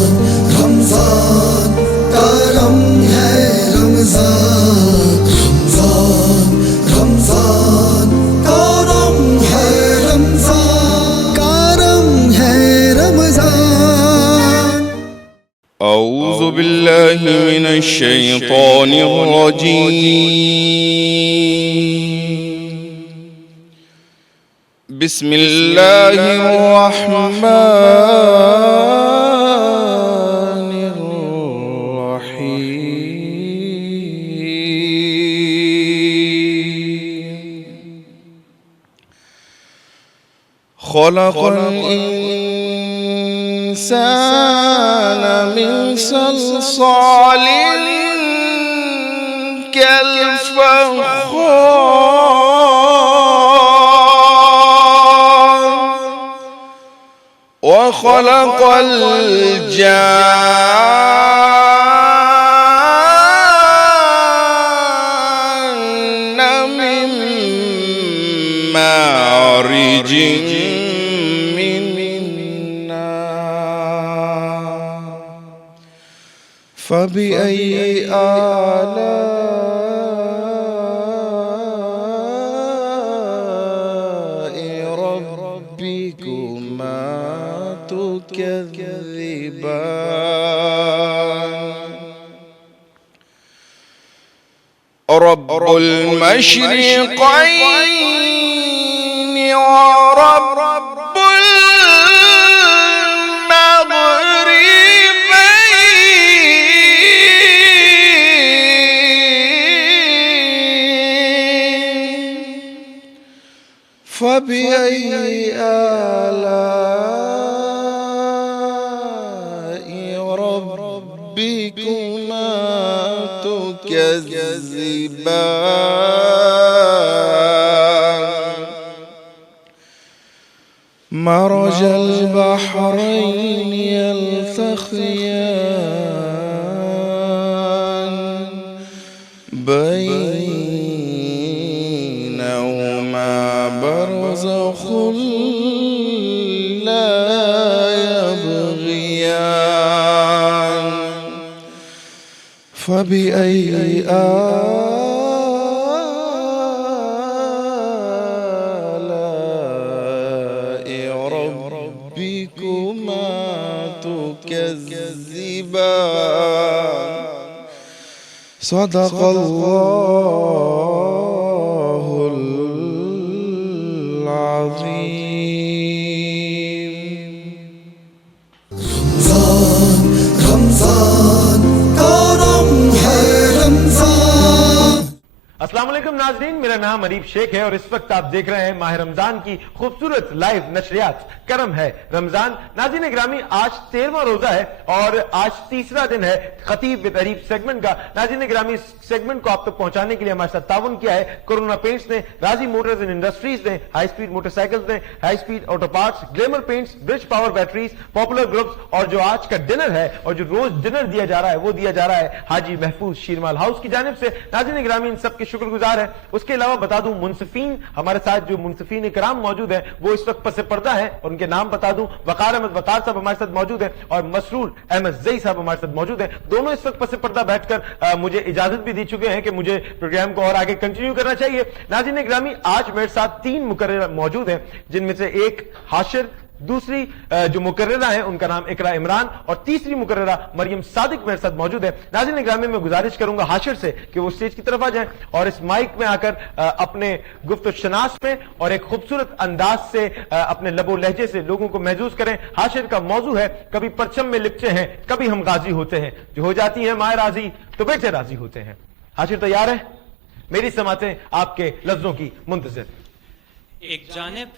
رمضان کرم ہے رمضان، رمضان کرم ہے رمضان، کرم ہے رمضان۔ اعوذ باللہ من الشیطان الرجیم، بسم اللہ الرحمن الرحیم۔ خلق الانسان من صلصال كالفخار، وخلق الجان من مارج من نار، فبأي آلاء ربكما تكذبان؟ رب المشرقين ورب فبأي آلاء ربكما تكذبان؟ مرج البحرين يلتقيان، بينهما برزخ لا يبغيان، فبأي آلاء ربكما تكذبان؟ صدق الله العظيم۔ رمضان رمضان کرم ہے رمضان۔ السلام علیکم ناظرین، میرا نام عریب شیخ ہے اور اس وقت آپ دیکھ رہے ہیں ماہ رمضان کی خوبصورت لائیو نشریات کرم ہے رمضان۔ ناظرین گرامی، آج 13واں روزہ ہے اور آج تیسرا دن ہے خطیب وِد عریب سیگمنٹ کا۔ ناظرین گرامی، اس سیگمنٹ کو آپ تک پہنچانے کے لیے ہمارے ساتھ تعاون کیا ہے کورونا پینٹس نے، راضی موٹرز اینڈ انڈسٹریز نے، ہائی سپیڈ موٹر سائیکلز نے، high speed auto parts, glamour paints, bridge power batteries, popular groups, اور جو آج کا ڈنر ہے اور جو روز ڈنر دیا جا رہا ہے وہ دیا جا رہا ہے حاجی محفوظ شیرمال ہاؤس کی جانب سے۔ ناظرین گرامی، ان سب کے شکر گزار ہیں۔ اس کے علاوہ بتا دوں منصفین ہمارے ساتھ جو منصفین کرام موجود ہیں وہ اس وقت پس پردہ ہیں، اور ان کے نام بتا دوں، وقار احمد وقار صاحب ہمارے ساتھ موجود ہیں اور مسرور احمد زئی صاحب ہمارے ساتھ موجود ہیں۔ دونوں اس وقت پس پردہ بیٹھ کر مجھے اجازت بھی دی چکے ہیں کہ مجھے پروگرام کو اور آگے کنٹینیو کرنا چاہیے۔ ناظرین گرامی، آج میرے ساتھ 3 مقررہ موجود ہیں، جن میں سے ایک حاشر، دوسری جو مقررہ ہیں ان کا نام اقرا عمران، اور تیسری مقررہ مریم صادق میرے ساتھ موجود ہے۔ ناظرین گرامی، میں گزارش کروں گا حاشر سے کہ وہ اسٹیج کی طرف آ جائیں اور اس مائک میں آ کر اپنے گفت و شناس میں اور ایک خوبصورت انداز سے اپنے لب و لہجے سے لوگوں کو محظوظ کریں۔ حاشر کا موضوع ہے کبھی پرچم میں لپٹے ہیں کبھی ہم غازی ہوتے ہیں، جو ہو جاتی ہیں مائیں راضی تو بیٹے راضی ہوتے ہیں۔ حاشر تیار ہے؟ میری سماعتیں آپ کے لفظوں کی منتظر۔ ایک جانب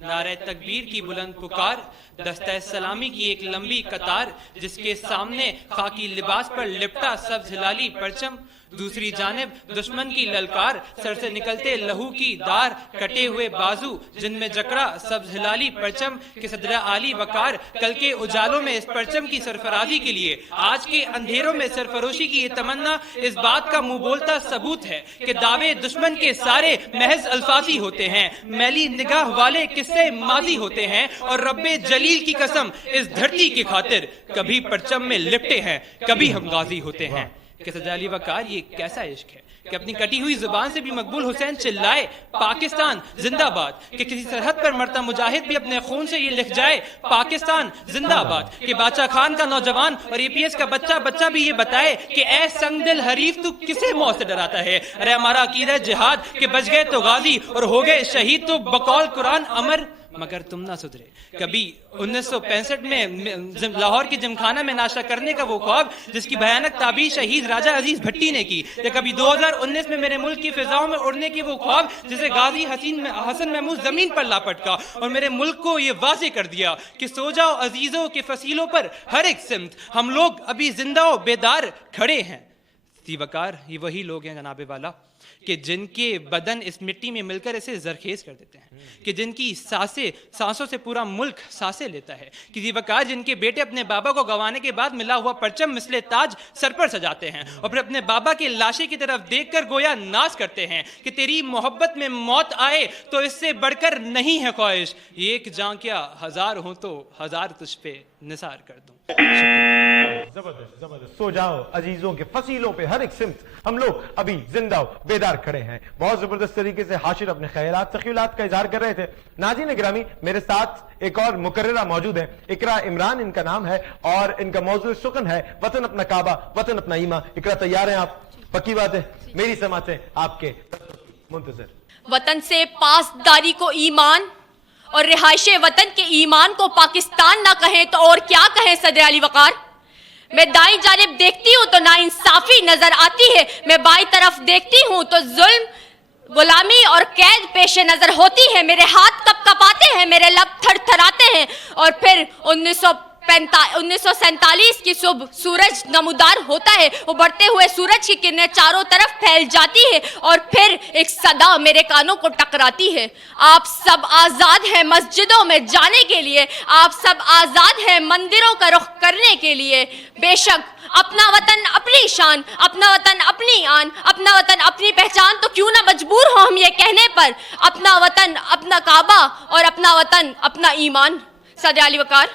نعرہ تکبیر کی بلند پکار، دستہ سلامی کی ایک لمبی قطار، جس کے سامنے خاکی لباس پر لپٹا سبز ہلالی پرچم، دوسری جانب دشمن کی للکار، سر سے نکلتے لہو کی دار، کٹے ہوئے بازو جن میں جکڑا سبز ہلالی پرچم کے صدر عالی وقار، کل کے اجالوں میں اس پرچم کی سرفرازی کے لیے آج کے اندھیروں میں سرفروشی کی یہ تمنا اس بات کا منہ بولتا ثبوت ہے کہ دعوے دشمن کے سارے محض الفاظی ہوتے ہیں، میلی نگاہ वाले किस्से माजी होते हैं और रब्बे जलील की कसम इस धरती की खातिर कभी परचम में लिपटे हैं, कभी हम गाजी होते हैं। कि सदर अली वकार ये कैसा इश्क है कि अपनी कटी हुई जुबान से भी मकबूल हुसैन चिल्लाए पाकिस्तान जिंदाबाद, कि किसी सरहद पर मरता मुजाहिद भी अपने खून से ये लिख जाए पाकिस्तान जिंदाबाद, कि बादशाह खान का नौजवान और एपीएस का बच्चा भी ये बताए कि ऐ संग दिल हरीफ तू किसे मौत से डराता है। अरे हमारा अकीदा है जिहाद कि बच गए तो गाजी और हो गए शहीद तो बकौल कुरान अमर, मगर तुम ना सुधरे। कभी 1965 में लाहौर के जिमखाना में नाश्ता करने का वो ख्वाब जिसकी भयानक ताबीर शहीद राजा अजीज भट्टी ने की, या कभी 2019 में मेरे मुल्क की फिजाओं में उड़ने की वो ख्वाब जिसे गाजी हसन महमूद जमीन पर लापटका और मेरे मुल्क को ये वाज़े कर दिया कि सो जाओ अजीजों के फसीलों पर हर एक सिमत, हम लोग अभी जिंदा और बेदार खड़े हैं। वकार ये वही लोग हैं जनाबे वाला कि जिनके बदन इस मिट्टी में मिलकर इसे जरखेज कर देते हैं, कि जिनकी सांसों से पूरा मुल्क सांसें लेता है, कि वकार जिनके बेटे अपने बाबा को गंवाने के बाद मिला हुआ परचम मिसले ताज सर पर सजाते हैं और फिर अपने बाबा के लाशे की तरफ देखकर गोया नाज करते हैं कि तेरी मोहब्बत में मौत आए तो इससे बढ़कर नहीं है ख्वाहिश, एक जान क्या हजार हो तो हजार तुझ पे निसार कर दूं। जबरदस्त जबरदस्त। सो जाओ अजीजों के फसीलों पे हर एक सिमत, हम लोग अभी जिंदा बेदार खड़े हैं। बहुत जबरदस्त तरीके से हाशिर अपने ख्यालात तख्यलात का इजहार कर रहे थे। नाज़रीन गिरामी, मेरे साथ एक और मुकर्ररा मौजूद है, इकरा इमरान इनका नाम है और इनका मौजूद सुकन है वतन अपना काबा वतन अपना ईमा। इकरा तैयार हैं आप? पक्की बात है, मेरी समात है आपके मुंतजर। वतन से पासदारी को ईमान और रिहाइश वतन के ईमान को पाकिस्तान ना कहें तो और क्या कहें सदर अली वकार। मैं दाईं जानिब देखती हूँ तो नाइंसाफी नजर आती है, मैं बाईं तरफ देखती हूँ तो जुल्म गुलामी और कैद पेश नजर होती है। मेरे हाथ कपकपाते हैं, मेरे लब थरथराते हैं और फिर 1947 की सुबह सूरज नमूदार होता है, उभरते हुए सूरज की किरणें चारों तरफ फैल जाती है और फिर एक सदा मेरे कानों को टकराती है। आप सब आजाद हैं मस्जिदों में जाने के लिए, आप सब आजाद हैं मंदिरों का रुख करने के लिए। बेशक अपना वतन अपनी शान, अपना वतन अपनी आन, अपना वतन अपनी पहचान, तो क्यों ना मजबूर हो हम ये कहने पर अपना वतन अपना काबा और अपना वतन अपना ईमान। सदर अली वकार,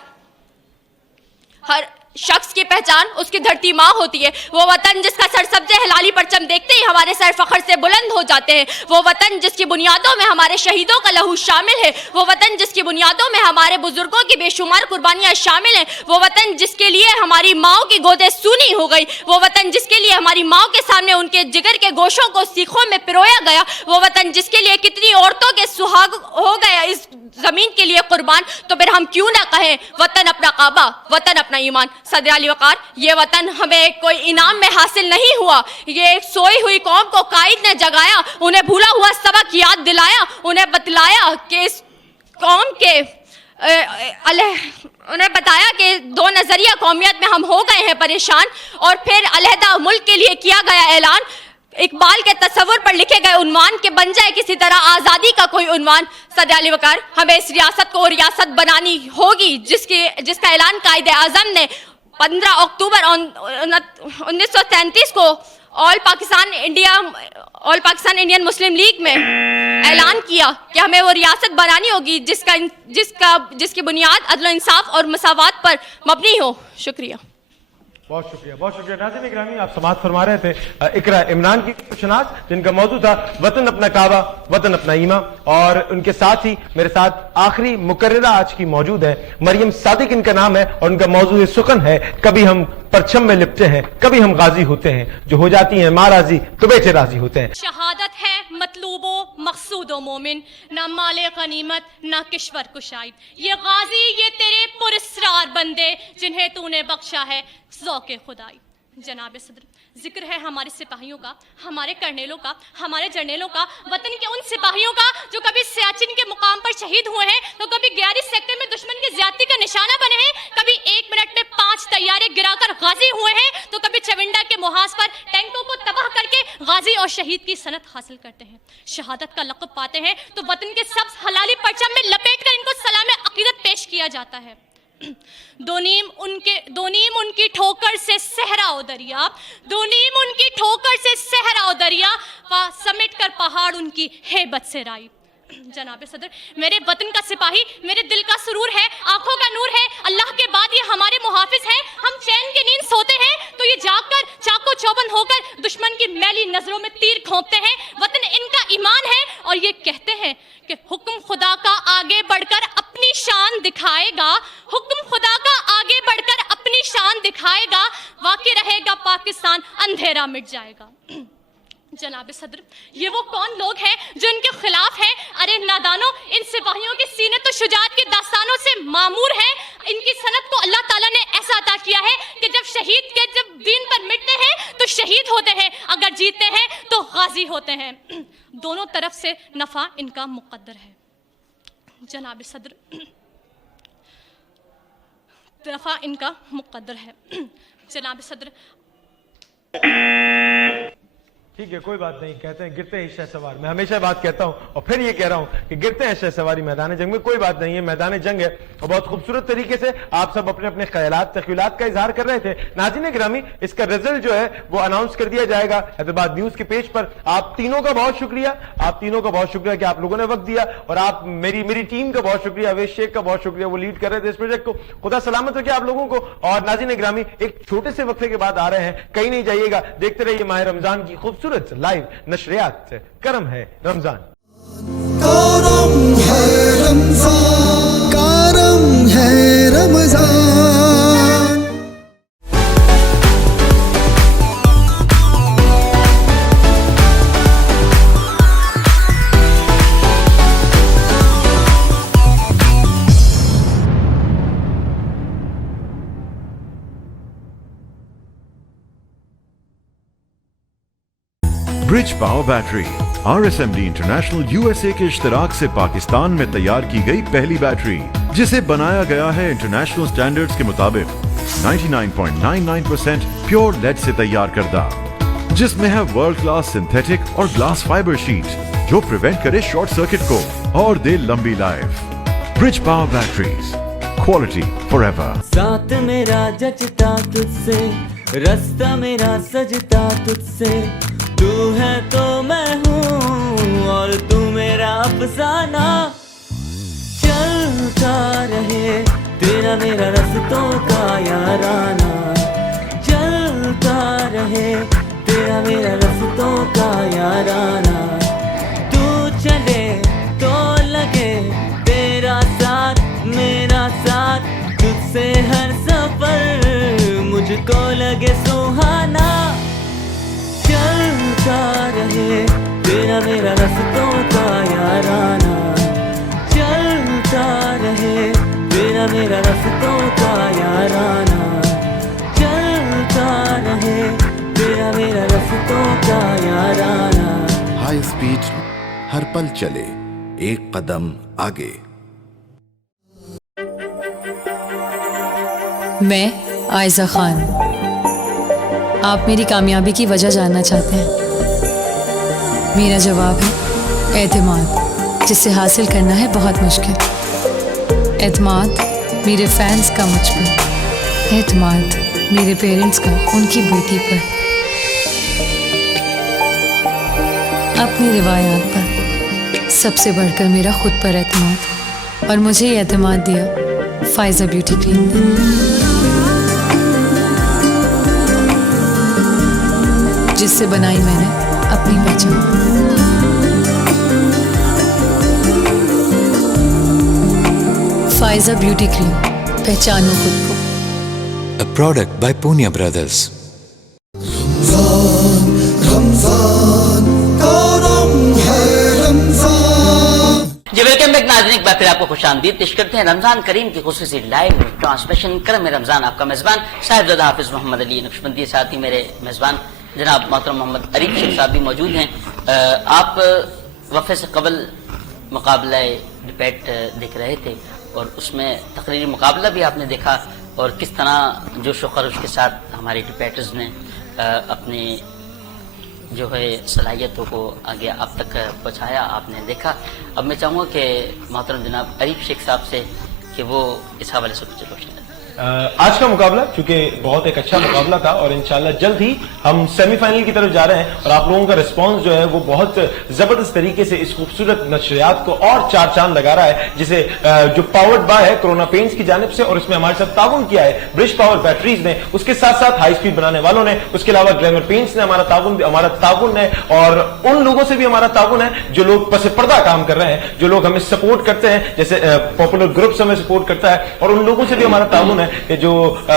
हर शख्स की पहचान उसकी धरती माँ होती है। वो वतन जिसका सरसब्जे हिलाली परचम देखते ही हमारे सर फखर से बुलंद हो जाते हैं, वो वतन जिसकी बुनियादों में हमारे शहीदों का लहू शामिल है, वो वतन जिसकी बुनियादों में हमारे बुजुर्गों की बेशुमार कुर्बानियां शामिल हैं, वो वतन जिसके लिए हमारी माओ की गोदें सूनी हो गई, वो वतन जिसके लिए हमारी माओ के सामने उनके जिगर के गोशों को सीखों में पिरोया गया, वो वतन जिसके लिए कितनी औरतों के सुहाग हो गया इस जमीन के लिए कुर्बान। तो फिर हम क्यों ना कहें वतन अपना काबा वतन अपना ईमान। सदर अली वकार, ये वतन हमें कोई इनाम में हासिल नहीं हुआ, ये एक सोई हुई कौम को कायद ने जगाया, उन्हें भूला हुआ सबक याद दिलाया, उन्हें बतलाया कि इस कौम के उन्हें बताया कि दो नजरिया कौमियत में हम हो गए हैं परेशान और फिर अलहदा मुल्क के लिए किया गया ऐलान। इकबाल के तस्वुर पर लिखे गए उन्वान के बन जाए किसी तरह आज़ादी का कोई उन्वान। सदर अली वकार, हमें इस रियासत को रियासत बनानी होगी जिसका ऐलान कायदे आज़म ने 15 अक्टूबर 1937 को all Pakistan Indian Muslim league में ऐलान किया कि हमें वो रियासत बनानी होगी जिसकी बुनियाद अदल इंसाफ और मसावात पर मबनी हो। शुक्रिया, बहुत शुक्रिया, बहुत शुक्रिया। नाज़रीन इकरामी, आप समाअत फरमा रहे थे इकरा इमरान की शनास, जिनका मौजूद था वतन अपना काबा वतन अपना ईमा, और उनके साथ ही मेरे साथ आखिरी मुकर्ररा आज की मौजूद है, मरियम सादिक इनका नाम है और उनका मौजूद सुकन है। कभी हम परचम में लिपटे हैं, कभी हम गाजी होते हैं, जो हो जाती हैं माँ राजी तो बेचे राजी होते हैं। शहादत है मतलूबो मकसूदो मोमिन, न माले गनीमत न किश्वर कुशाइद। ये गाजी ये तेरे पुरस्रार बंदे जिन्हें तूने बख्शा है ज़ौक़े खुदाई। जनाब सदर, जिक्र है हमारे सिपाहियों का, हमारे कर्नेलों का, हमारे जर्नेलों का, वतन के उन सिपाहियों का जो कभी सियाचिन के मुकाम पर शहीद हुए हैं, तो कभी 11 सेक्टर में दुश्मन की ज्यादती का निशाना बने हैं, कभी 1 मिनट में 5 तैयारे गिराकर गाजी हुए हैं, तो कभी चविंडा के मुहाज पर टैंकों को तबाह करके गाजी और शहीद की सनत हासिल करते हैं। शहादत का लक़ब पाते हैं तो वतन के सब्ज़ हलाली परचम में लपेट कर इनको सलाम अक़ीदत पेश किया जाता है। दो नीम उनकी ठोकर से सहराओ दरिया, दो नीम उनकी ठोकर से सहराओ दरिया, समेट कर पहाड़ उनकी हेबत से राई। जनाब सदर, मेरे वतन का सिपाही, मेरे दिल का सुरूर है, आंखों का नूर है, अल्लाह के बाद ये हमारे मुहाफिज हैं। हम चैन की नींद सोते हैं तो ये जागकर चाको चौबंद होकर दुश्मन की मैली नजरों में तीर घोंपते हैं। वतन इनका ईमान है और ये कहते हैं कि हुक्म खुदा का आगे बढ़कर अपनी शान दिखाएगा, हुक्म खुदा का आगे बढ़कर अपनी शान दिखाएगा, वाकई रहेगा पाकिस्तान, अंधेरा मिट जाएगा। जनाब सदर, ये वो कौन लोग हैं जो इनके खिलाफ हैं? अरे नादानो, इन सिपाहियों के सीने तो शुजाअत की दास्तानों से मामूर हैं। इनकी सनत को अल्लाह ताला ने ऐसा अता किया है कि जब दीन पर मिटते हैं तो शहीद होते हैं, अगर जीतते हैं तो गाजी होते हैं। दोनों तरफ से नफा इनका मुकद्दर है। जनाब सदर, नफा इनका मुकद्दर है। जनाब सदर, ठीक है, कोई बात नहीं, कहते हैं गिरते हैं शहसवार। मैं हमेशा बात कहता हूं और फिर ये कह रहा हूं कि गिरते हैं शहसवारी मैदान जंग में, कोई बात नहीं है, मैदान जंग है। और बहुत खूबसूरत तरीके से आप सब अपने अपने ख्यालात तख्यलात का इजहार कर रहे थे। नाज़रीन गिरामी, इसका रिजल्ट जो है वो अनाउंस कर दिया जाएगा हैदराबाद न्यूज के पेज पर। आप तीनों का बहुत शुक्रिया, कि आप लोगों ने वक्त दिया, और आप मेरी टीम का बहुत शुक्रिया, अवेश शेख का बहुत शुक्रिया, वो लीड कर रहे थे इस प्रोजेक्ट को। खुदा सलामत रखे आप लोगों को। और नाज़रीन गिरामी, एक छोटे से वक्फे के बाद आ रहे हैं, कहीं नहीं जाइएगा, देखते रहिए माह रमजान की खूबसूरत लाइव नशरियात। करम है रमजान, करम है रमजान, करम है Ramzan. Bridge power battery RSMD international USA के इश्तराक से पाकिस्तान में तैयार की गई पहली बैटरी, जिसे बनाया गया है इंटरनेशनल स्टैंडर्ड्स के मुताबिक 99.99% प्योर लेड से तैयार करदा, जिसमें है वर्ल्ड क्लास सिंथेटिक और ग्लास फाइबर शीट जो प्रिवेंट करे शॉर्ट सर्किट को और दे लंबी life. Bridge power batteries, quality forever. साथ मेरा जचता तुझसे, रास्ता मेरा सजता तुझसे, तू है तो मैं हूँ और तू मेरा अफसाना। चलता रहे तेरा मेरा रास्तों का याराना, चलता रहे तेरा मेरा रास्तों का याराना। तू चले तो लगे तेरा साथ मेरा साथ, तुझसे हर सफर मुझको लगे सुहाना। चलता रहे तेरा मेरा रास्तों का याराना, चलता रहे तेरा मेरा रास्तों का याराना, चलता रहे तेरा मेरा रास्तों का याराना। हाई स्पीड हर पल चले, एक कदम आगे। मैं आयजा खान, आप मेरी कामयाबी की वजह जानना चाहते हैं। मेरा जवाब है एतमाद, जिसे हासिल करना है बहुत मुश्किल। एतमाद मेरे फैंस का मुझ पर, एतमाद मेरे पेरेंट्स का उनकी बेटी पर, अपनी रिवायात पर, सबसे बढ़कर मेरा खुद पर एतमाद। और मुझे ये एतमाद दिया फाइजा ब्यूटी क्रीम ने, जिससे बनाई मैंने अपनी पहचान। फाइजा ब्यूटी क्रीम, पहचानो खुद को। A product by Punya Brothers. Ramzan Ramzan, करम है रमजान। जी वेलकम बैक नाज़रीन, एक बार फिर आपको खुशामदीद पेश करते हैं रमजान करीम की खुसूसी लाइव ट्रांसमिशन करम रमजान। आपका मेज़बान साहिबजादा हाफिज मोहम्मद अली नक्शबंदी, साथ ही मेरे मेज़बान जनाब मोहतरम मोहम्मद अरीफ शेख साहब भी मौजूद हैं। आप वफ़े से कबल मुकाबला डिबेट देख रहे थे और उसमें तकरीरी मुकाबला भी आपने देखा, और किस तरह जोश व खरोश के साथ हमारे डिबेटर्स ने अपनी जो है सलाहियतों को आगे आप तक पहुँचाया, आपने देखा। अब मैं चाहूँगा कि मोहतरम जनाब अरीफ शेख साहब से कि वो इस हवाले से कुछ रोशनी। आज का मुकाबला चूंकि बहुत एक अच्छा मुकाबला था और इंशाल्लाह जल्द ही हम सेमीफाइनल की तरफ जा रहे हैं और आप लोगों का रिस्पांस जो है वो बहुत जबरदस्त तरीके से इस खूबसूरत नशरियात को और चार चांद लगा रहा है, जिसे जो पावर्ड बाय है कोरोना पेंट्स की जानिब से और इसमें हमारे साथ ताउन किया है ब्रिज पावर बैटरीज ने, उसके साथ साथ हाई स्पीड बनाने वालों ने, उसके अलावा ग्लैमर पेंट्स ने हमारा ताउन है और उन लोगों से भी हमारा ताउन है जो लोग पसे पर्दा काम कर रहे हैं, जो लोग हमें सपोर्ट करते हैं, जैसे पॉपुलर ग्रुप्स हमें सपोर्ट करता है, और उन लोगों से भी हमारा ताउन है कि जो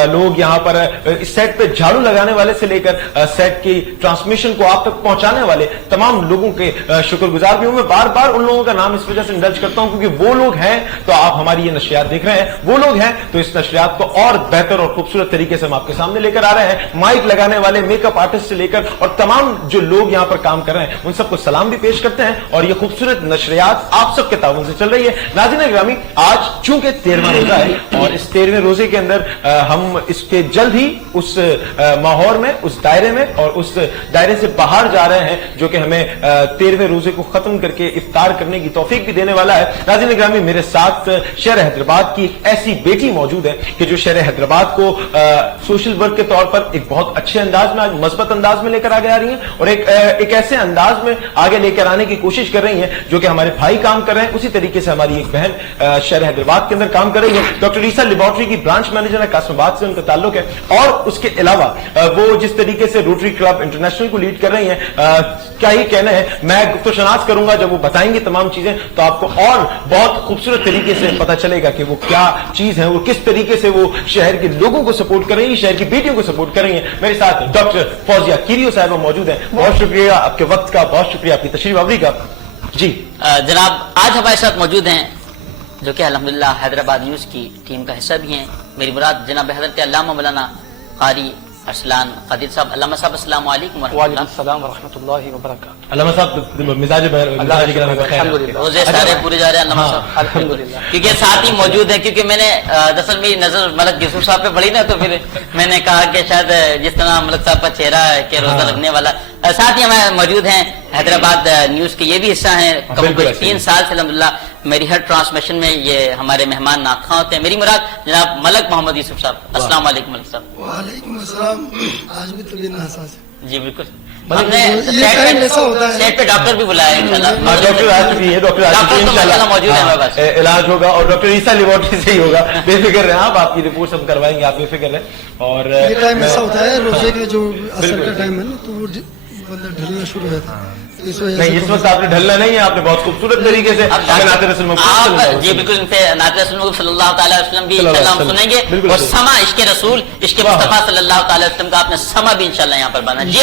लोग यहाँ पर इस सेट पे झाड़ू लगाने वाले से लेकर सेट की ट्रांसमिशन को आप तक पहुंचाने वाले तमाम लोगों के शुक्रगुजार भी हूं। मैं बार बार उन लोगों का नाम इस वजह से इंडल्ज करता हूं क्योंकि वो लोग हैं तो आप हमारी ये नशरियात देख रहे हैं, वो लोग हैं तो इस नशरियात को और बेहतर और खूबसूरत तरीके से हम आपके सामने लेकर आ रहे हैं। माइक लगाने वाले, मेकअप आर्टिस्ट से लेकर और तमाम जो लोग यहाँ पर काम कर रहे हैं उन सबको सलाम भी पेश करते हैं और ये खूबसूरत नशरियात आप सबके ताउन से चल रही है। नाज़रीन गिरामी, आज चूंकि 13वां रोजा है और इस 13वें रोजे के अंदर हम इसके जल्द ही उस माहौल में, उस दायरे में और उस दायरे से बाहर जा रहे हैं जो कि हमें 13वें रोजे को खत्म करके इफ्तार करने की तौफीक भी देने वाला है। नाज़रीन गिरामी, मेरे साथ शहर हैदराबाद की एक ऐसी बेटी मौजूद है कि जो शहर हैदराबाद को सोशल वर्क के तौर पर एक बहुत अच्छे अंदाज में, मस्बत अंदाज में लेकर आगे आ रही है और एक ऐसे अंदाज में आगे लेकर आने की कोशिश कर रही है जो कि हमारे भाई काम कर रहे हैं, उसी तरीके से हमारी एक बहन शहर हैदराबाद के अंदर काम कर रही है। डॉक्टर ईसा लेबोरेटरी की ब्रांच मैनेजर है, कासमाबाद से उनका ताल्लुक है और उसके अलावा वो जिस तरीके से रोटरी क्लब इंटरनेशनल को लीड कर रही हैं, क्या ही कहना है, मैं गुफ्तशनास करूंगा, जब वो बताएंगे तमाम चीजें तो आपको और बहुत खूबसूरत तरीके से पता चलेगा कि वो क्या चीज है, वो किस तरीके से वो शहर के लोगों को सपोर्ट कर रही है, शहर की बेटियों को सपोर्ट कर रही है। मेरे साथ डॉक्टर फौजिया कीरियो साहब मौजूद है। बहुत शुक्रिया आपके वक्त का, बहुत शुक्रिया आपकी तशरीफ आवरी का। जी जनाब, आज हमारे साथ मौजूद हैं जो कि अल्हम्दुलिल्लाह हैदराबाद न्यूज की टीम का हिस्सा भी हैं। मेरी मुराद जनाब हज़रत अल्लामा मौलाना कारी अरसलान कादिर साहब। अल्लामा साहब अस्सलाम वालेकुम व रहमतुल्लाहि व बरकातहू। अल्लामा साहब मिजाज रोजे सारे पूरे जा रहे हैं अल्लामा साहब, अल्हम्दुलिल्लाह। क्योंकि साथ ही मौजूद है, क्योंकि मैंने दरअसल मेरी नजर मलक यूसुफ साहब पे पड़ी ना, तो फिर मैंने कहा कि शायद जिस तरह मलक साहब का चेहरा है कि रोजा लगने वाला। साथ ही हमें मौजूद हैं हैदराबाद न्यूज के ये भी हिस्सा है, कम 3 साल से अल्हम्दुलिल्लाह मेरी हर ट्रांसमिशन में ये हमारे मेहमान नाखा होते हैं। मेरी मुराद जनाब मलक मोहम्मद यूसुफ साहब। अस्सलाम वालेकुम मलक साहब। वालेकुम अस्सलाम। आज भी तबीयत नासाज है। जी बिल्कुल, हमने ऐसा होता है सेट पे डॉक्टर भी बुलाया इंशाल्लाह। डॉक्टर आ चुकी है, डॉक्टर इंशाल्लाह मौजूद है हमारे पास। इलाज होगा और डॉक्टर ईसा लेबोरेटरी से ही होगा, बेफिक्र रहें आप, आपकी रिपोर्ट हम करवाएंगे, आप बेफिक्र रहें। और ये टाइम ऐसा होता है रोजे का जो असर का टाइम है ना, तो वो बंदा ढलना शुरू होता है। नहीं, इस वक्त आपने ढलना नहीं है, आपने बहुत खूबसूरत तरीके से नाते रसूल आप जी बिल्कुल नाते रसूल सल्लल्लाहु अलैहि वसल्लम भी इंशाल्लाह हम सुनेंगे और समा इश्क़ रसूल इश्क़ मुस्तफा सल्लल्लाहु अलैहि वसल्लम का आपने समा भी इंशाल्लाह यहाँ पर बना। जी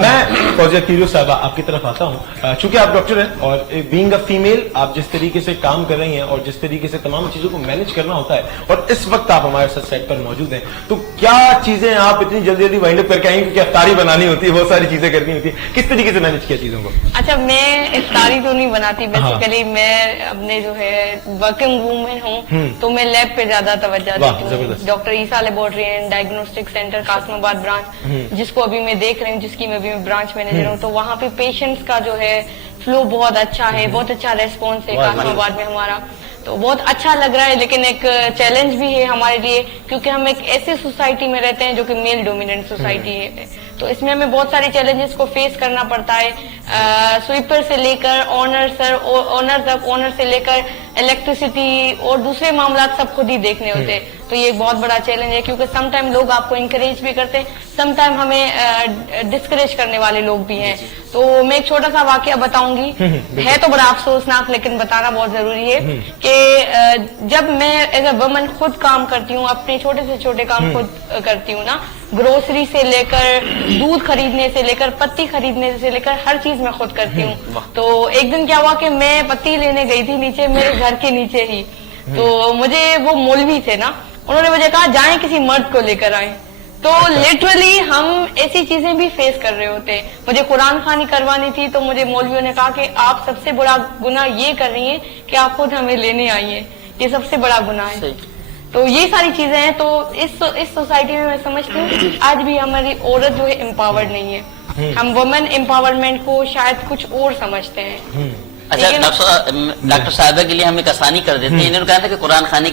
मैं फौजिया कीरियो साहब आपकी तरफ आता हूँ, चूंकि आप डॉक्टर हैं और बीइंग अ फीमेल आप जिस तरीके से काम कर रही हैं और जिस तरीके से तमाम चीजों को मैनेज करना होता है और इस वक्त आप हमारे साथ सेट पर मौजूद हैं, तो क्या चीजें आप इतनी जल्दी जल्दी वाइंड अप करके आएंगे क्योंकि अफ्तारी बनानी होती है, बहुत सारी चीजें करनी होती है, किस तरीके से मैनेज किया चीजों को? अच्छा, मैं इफ्तारी तो नहीं बनाती बेसिकली, मैं अपने जो है वर्किंग रूम में हूँ तो मैं लैब पे ज्यादा तवज्जो देती हूँ। Doctor Isa laboratory and diagnostic centre Qasimabad branch, जिसको अभी मैं देख रही हूँ, जिसकी मैं अभी ब्रांच मैनेजर हूँ, तो वहाँ पे पेशेंट्स का जो है फ्लो बहुत अच्छा है, बहुत अच्छा रेस्पॉन्स है कासमाबाद में हमारा, तो बहुत अच्छा लग रहा है। लेकिन एक चैलेंज भी है हमारे लिए क्योंकि हम एक ऐसी सोसाइटी में रहते हैं जो कि मेल डोमिनेंट सोसाइटी है, तो इसमें हमें बहुत सारे चैलेंजेस को फेस करना पड़ता है। स्वीपर से लेकर ओनर से लेकर इलेक्ट्रिसिटी और दूसरे मामला सब खुद ही देखने होते हैं, तो ये एक बहुत बड़ा चैलेंज है क्योंकि समटाइम लोग आपको इंकरेज भी करते हैं, समटाइम हमें डिस्करेज करने वाले लोग भी हैं। तो मैं एक छोटा सा वाकया बताऊंगी, है तो बड़ा अफसोसनाक लेकिन बताना बहुत जरूरी है कि जब मैं एज अ वुमन खुद काम करती हूँ, अपने छोटे से छोटे काम खुद करती हूँ ना, ग्रोसरी से लेकर दूध खरीदने से लेकर पत्ती खरीदने से लेकर हर चीज मैं खुद करती हूँ। तो एक दिन क्या हुआ कि मैं पत्ती लेने गई थी नीचे, मेरे घर के नीचे ही, तो मुझे वो मौलवी थे ना, उन्होंने मुझे कहा जाएं किसी मर्द को लेकर आए। तो लिटरली हम ऐसी चीजें भी फेस कर रहे होते हैं। मुझे कुरान खानी करवानी थी तो मुझे मौलवियों ने कहा कि आप सबसे बड़ा गुनाह ये कर रही हैं कि आप खुद हमें लेने आई हैं, ये सबसे बड़ा गुनाह है। तो ये सारी चीजें हैं। तो इस सोसाइटी में मैं समझती हूँ आज भी हमारी औरत जो है एम्पावर्ड नहीं है। हम वुमेन एम्पावरमेंट को शायद कुछ और समझते हैं। अच्छा डॉक्टर साहबा के लिए हम एक आसानी कर देते हैं। इन्होंने कहा था कि कुरान खानी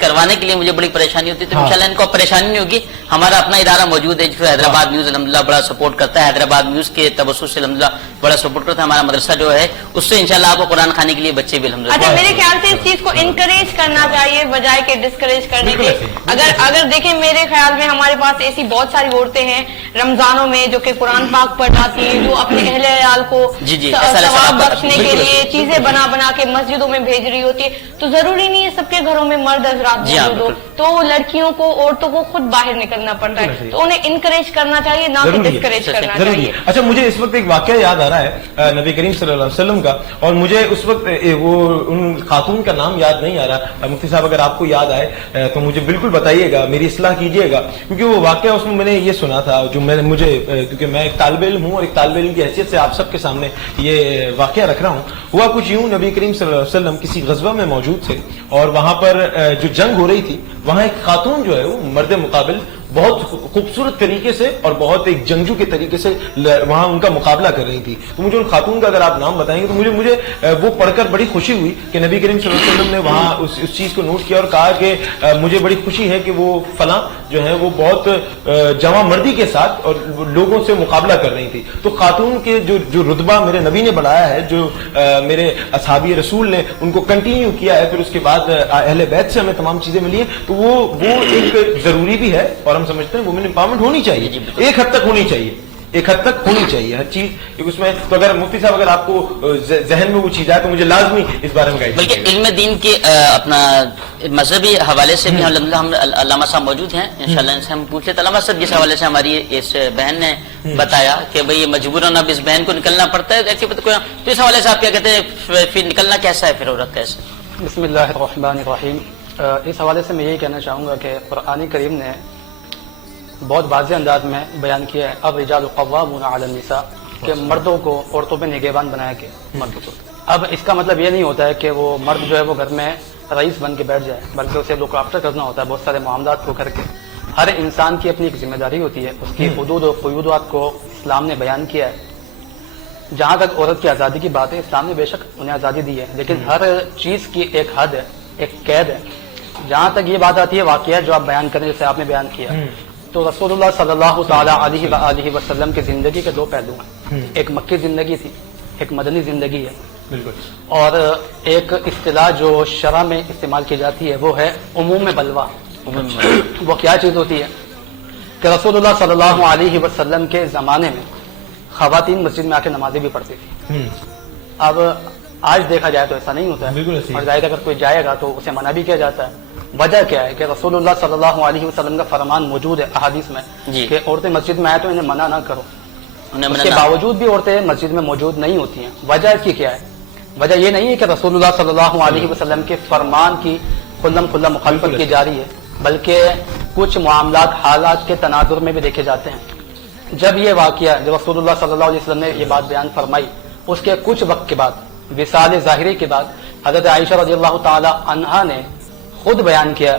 करवाने के लिए मुझे बड़ी परेशानी होती थी, तो इंशाल्लाह इनको परेशानी नहीं होगी। हमारा अपना इदारा मौजूद है जिसको हैदराबाद न्यूज अल्हम्दुलिल्लाह बड़ा सपोर्ट करता है। हैदराबाद न्यूज के तवज्जुह से अल्हम्दुलिल्लाह बड़ा सपोर्ट करता है। हमारा मदरसा जो है उससे इंशाल्लाह आपको कुरान खाने के लिए बच्चे भी अल्हम्दुलिल्लाह। अच्छा, मेरे ख्याल से इस चीज को इनकरेज करना चाहिए बजाय के डिस्करेज करने के। अगर देखें, मेरे ख्याल में हमारे पास ऐसी बहुत सारी औरतें हैं रमजानों में जो कि कुरान पाक पढ़ाती हैं, जो अपने अहले अयाल को सवाब बख्शने के लिए चीजें बना के मस्जिदों में भेज रही होती है। तो जरूरी नहीं है सबके घरों में मर्द हजरात मौजूद हो, तो लड़कियों को, औरतों को खुद बाहर निकलना पड़ता है, तो उन्हें इनकरेज करना चाहिए, ना कि डिस्करेज करना चाहिए। अच्छा, मुझे इस वक्त एक वाकया याद आ रहा है नबी करीम सल्लल्लाहु अलैहि वसल्लम का, और मुझे उस वक्त वो उन खातून का नाम याद नहीं आ रहा। मुफ्ती साहब अगर आपको याद आए तो मुझे बिल्कुल बताइएगा, मेरी इस्लाह कीजिएगा, क्योंकि वो वाकया उसमें मैंने ये सुना था, जो मुझे क्योंकि मैं एक तालिब इल्म हूँ और एक तालिब इल्म की हैसियत से आप सबके सामने ये वाकया रख रहा हूँ। हुआ कुछ यूं, नबी करीम सल्लल्लाहु अलैहि वसल्लम किसी गज़वा में मौजूद थे और वहां पर जो जंग हो रही थी, वहां एक खातून जो है वो मर्द मुकाबिल बहुत खूबसूरत तरीके से और बहुत एक जंगजू के तरीके से वहां उनका मुकाबला कर रही थी। तो मुझे उन खातून का अगर आप नाम बताएंगे तो मुझे वो पढ़कर बड़ी खुशी हुई कि नबी करीम सल्लल्लाहु अलैहि वसल्लम ने वहां उस चीज को नोट किया और कहा कि मुझे बड़ी खुशी है कि वो फलां जो है वो बहुत जवां मर्दी के साथ और लोगों से मुकाबला कर रही थी। तो खातून के जो रुतबा मेरे नबी ने बढ़ाया है, जो मेरे असहाबी रसूल ने उनको कंटिन्यू किया है, फिर उसके बाद अहले बैत से हमें तमाम चीजें मिली हैं, तो वो एक जरूरी भी है और हम समझते हैं वुमेन एम्पावरमेंट होनी चाहिए, एक हद तक होनी चाहिए, एक हद तक होनी चाहिए हर चीज उसमें। तो अगर मुफ्ती साहब अगर आपको जहन में वो चीज आए तो मुझे लाजमी इस बारे में गाइड। बल्कि इल्म दीन के अपना मजहबी हवाले से भी हम अल्लामा साहब मौजूद हैं, इंशाल्लाह इनसे हम पूछ लेते। अल्लामा साहब जिस हवाले से हमारी इस बहन ने बताया कि भाई ये मजबूरन अब इस बहन को निकलना पड़ता है, तो इस हवाले से आप क्या कहते हैं, फिर निकलना कैसा है, फिर औरत कैसे? बिस्मिल्लाहिर्रहमानिर्रहीम। इस हवाले से मैं यही कहना चाहूँगा कि कुरान करीम ने बहुत वाज़ेह अंदाज में बयान किया है, अब रिजाल क़व्वामूना अला निसा, कि मर्दों को औरतों पे निगहबान बनाया के मर्दों को। अब इसका मतलब ये नहीं होता है कि वो मर्द जो है वो घर में रईस बन के बैठ जाए, बल्कि उसे लुक आफ्टर करना होता है बहुत सारे मामलात को करके। हर इंसान की अपनी एक जिम्मेदारी होती है, उसकी हुदूद और क़ुयूदात को इस्लाम ने बयान किया है। जहाँ तक औरत की आज़ादी की बात है, इस्लाम ने बेशक उन्हें आज़ादी दी है, लेकिन हर चीज़ की एक हद है, एक कैद है। जहाँ तक ये बात आती है वाक़या जो आप बयान करें, जैसे आपने बयान किया, तो रसूलुल्लाह सल्लल्लाहु ताला अलैहि वसल्लम की जिंदगी के दो पहलू हैं, एक मक्की जिंदगी थी, एक मदनी जिंदगी है। बिल्कुल। और एक इस्तिलाह जो शरा में इस्तेमाल की जाती है वो है उमूम बलवा। वो क्या चीज़ होती है कि रसूलुल्लाह सल्लल्लाहु अलैहि वसल्लम के ज़माने में ख़वातीन मस्जिद में आके नमाजें भी पढ़ती थी। अब आज देखा जाए तो ऐसा नहीं होता है, और जाहिर अगर कोई जाएगा तो उसे मना भी किया जाता है। वजह क्या है कि रसूलुल्लाह सल्लल्लाहु अलैहि वसल्लम का फरमान मौजूद है अहादीस में कि औरतें मस्जिद में आए तो इन्हें मना ना करो। उसके बावजूद भी औरतें मस्जिद में मौजूद नहीं होती हैं। वजह इसकी क्या है? वजह ये नहीं है कि रसूलुल्लाह सल्लल्लाहु अलैहि वसल्लम के फरमान की खुल्ला मुखालफत की जा रही है, बल्कि कुछ मामलात हालात के तनाजुर में भी देखे जाते हैं। जब ये वाकया जब रसूलुल्लाह सल्लल्लाहु अलैहि वसल्लम ने ये बात बयान फरमाई, उसके कुछ वक्त के बाद, विसाल ज़ाहिरी के बाद, हज़रत आयशा रज़ियल्लाहु ताला अन्हा ने खुद बयान किया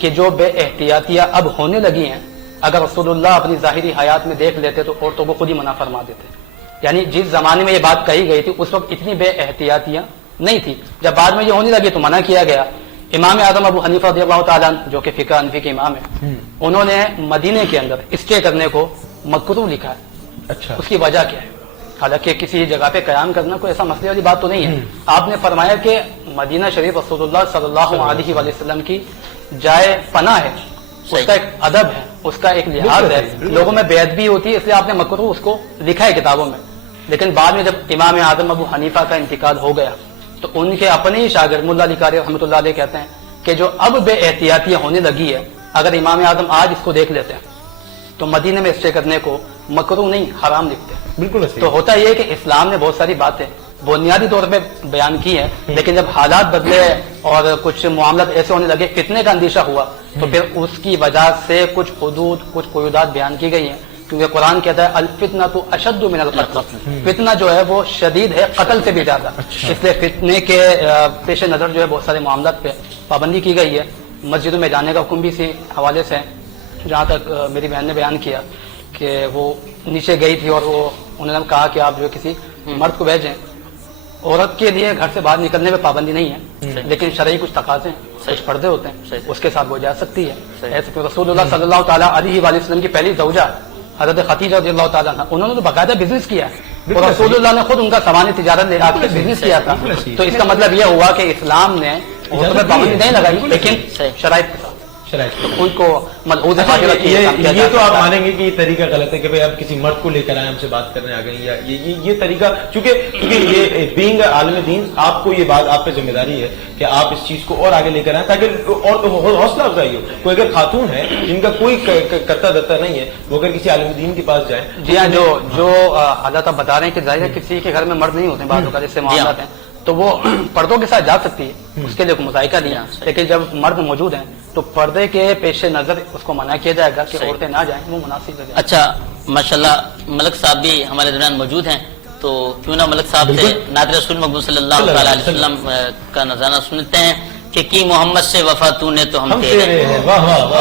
कि जो बेएहतियातियाँ अब होने लगी हैं, अगर रसूलुल्लाह अपनी ज़ाहिरी हयात में देख लेते तो औरतों को खुद ही मना फरमा देते। यानी जिस जमाने में ये बात कही गई थी उस वक्त इतनी बेएहतियातियाँ नहीं थी, जब बाद में ये होने लगी तो मना किया गया। इमाम आज़म अबू हनीफा रज़ियल्लाहु ताला जो कि फ़िक़्ह हनफ़ी के इमाम है, उन्होंने मदीने के अंदर स्टे करने को मकरूह लिखा है। अच्छा, उसकी वजह क्या है? हालांकि किसी जगह पे कयाम करना कोई ऐसा मसले वाली बात तो नहीं है। आपने फरमाया कि मदीना शरीफ रसूलुल्लाह सल्लल्लाहु अलैहि वसल्लम की जाए पनाह है, उसका एक अदब है, उसका एक लिहाज है, लोगों में बेअदबी होती है, इसलिए आपने मकरूह उसको लिखा है किताबों में। लेकिन बाद में जब इमाम आज़म अबू हनीफा का इंतकाल हो गया तो उनके अपने ही शागिर्द मुल्ला अली कारी रहमतुल्लाह अलैह कहते हैं कि जो अब बेएहतियातियाँ होने लगी है, अगर इमाम आज़म आज इसको देख लेते हैं तो मदीने में स्टे करने को मकरूह नहीं हराम लिखते। बिल्कुल। तो होता यह है कि इस्लाम ने बहुत सारी बातें बुनियादी तौर पे बयान की है, लेकिन जब हालात बदले और कुछ मामलात ऐसे होने लगे, फितने का अंदेशा हुआ, तो फिर उसकी वजह से कुछ हुदूद, कुछ क़ुयूदात बयान की गई हैं। क्योंकि कुरान कहता है अल फितना तो अशद्दु मिनल क़त्ल, फितना जो है वो शदीद है कत्ल से भी ज्यादा। इसलिए फितने के पेश नज़र जो है बहुत सारे मामलात पे पाबंदी की गई है। मस्जिदों में जाने का हुक्म भी इसी हवाले से, जहाँ तक मेरी बहन ने बयान किया कि वो नीचे गई थी और वो उन्होंने कहा कि आप जो किसी मर्द को भेजें, عورت کے لیے گھر سے باہر نکلنے میں پابندی نہیں ہے، لیکن شرعی کچھ تقاضے ہیں، کچھ پردے ہوتے ہیں، اس کے ساتھ وہ جا سکتی ہے. ایسے کہ رسول اللہ صلی اللہ تعالیٰ علیہ وآلہ وسلم کی پہلی زوجہ حضرت خدیجہ رضی اللہ تعالیٰ عنہ، انہوں نے تو باقاعدہ بزنس کیا ہے اور رسول اللہ نے خود ان کا سامان تجارت لے کے بزنس کیا تھا. تو اس کا مطلب یہ ہوا کہ اسلام نے عورتوں پر پابندی نہیں لگائی، لیکن شرائط کے ساتھ تو ان کو ملحوظ یہ تو آپ مانیں گے کہ یہ طریقہ غلط ہے کہ بھائی آپ کسی مرد کو لے کر آئے ہم سے بات کرنے آ گئے، یا یہ طریقہ، چونکہ یہ بینگ عالم دین آپ کو یہ بات آپ پہ ذمہ داری ہے کہ آپ اس چیز کو اور آگے لے کر آئیں تاکہ اور حوصلہ افزائی ہو. کوئی اگر خاتون ہے جن کا کوئی کرتا دھرتا نہیں ہے وہ اگر کسی عالم دین کے پاس جائیں. جی ہاں، جو حالات آپ بتا رہے ہیں کہ ظاہر ہے کسی کے گھر میں مرد نہیں ہوتے ہیں، بعض اوقات اس سے معاملات ہیں، تو وہ پردوں کے ساتھ جا سکتی ہے، اس کے لیے کوئی مذائقہ نہیں ہے. لیکن جب مرد موجود ہیں تو پردے کے پیش نظر اس کو منع کیا جائے گا کہ عورتیں نہ جائیں، وہ مناسب ہے. اچھا ماشاءاللہ ملک صاحب بھی ہمارے درمیان موجود ہیں، تو کیوں نہ ملک صاحب سے نعت رسول مقبول صلی اللہ علیہ وسلم کا نذرانہ سنتے ہیں کہ کی محمد سے وفا تو نے تو ہم تیرے ہیں،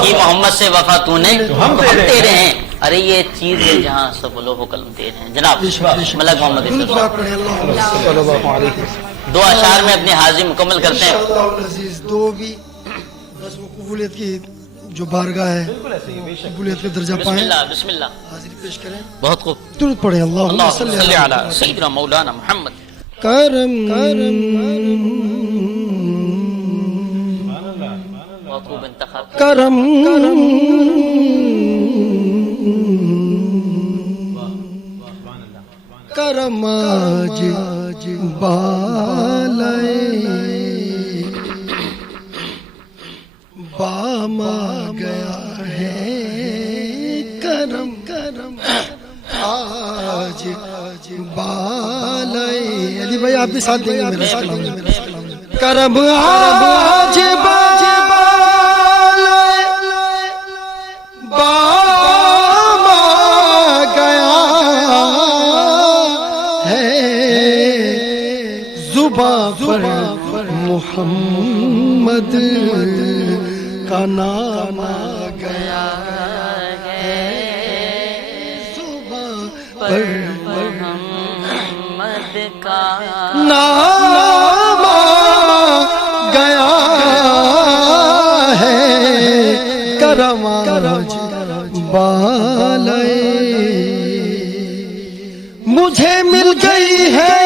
کی محمد سے وفا تو نے تو ہم تیرے ہیں. ارے یہ چیز ہے جہاں سب لوح و قلم تیرے ہیں. جناب ملک محمد دو اشعار میں اپنی حاضری مکمل کرتے ہیں. دو بھی بس وہ قبولیت کی جو بارگاہ ہے قبولیت کا درجہ بسم پائیں، اللہ بسم اللہ. حاضری پیش کریں. بہت خوب. درود پڑھیں. اللہم اللہم صلی صلی علی سیدنا مولانا محمد. کرم بہت خوب انتخاب. کرم کرم آج بالائے بام آ گیا ہے، کرم کرم آج بالائے. علی بھائی آپ بھی ساتھ دیں گے میرے ساتھ. کرم آج بالائے بام آ گیا زباں پر محمد کا نام آ گیا ہے، زباں پر محمد کا نام آ گیا ہے. کرم آج بالائے مجھے مل گئی ہے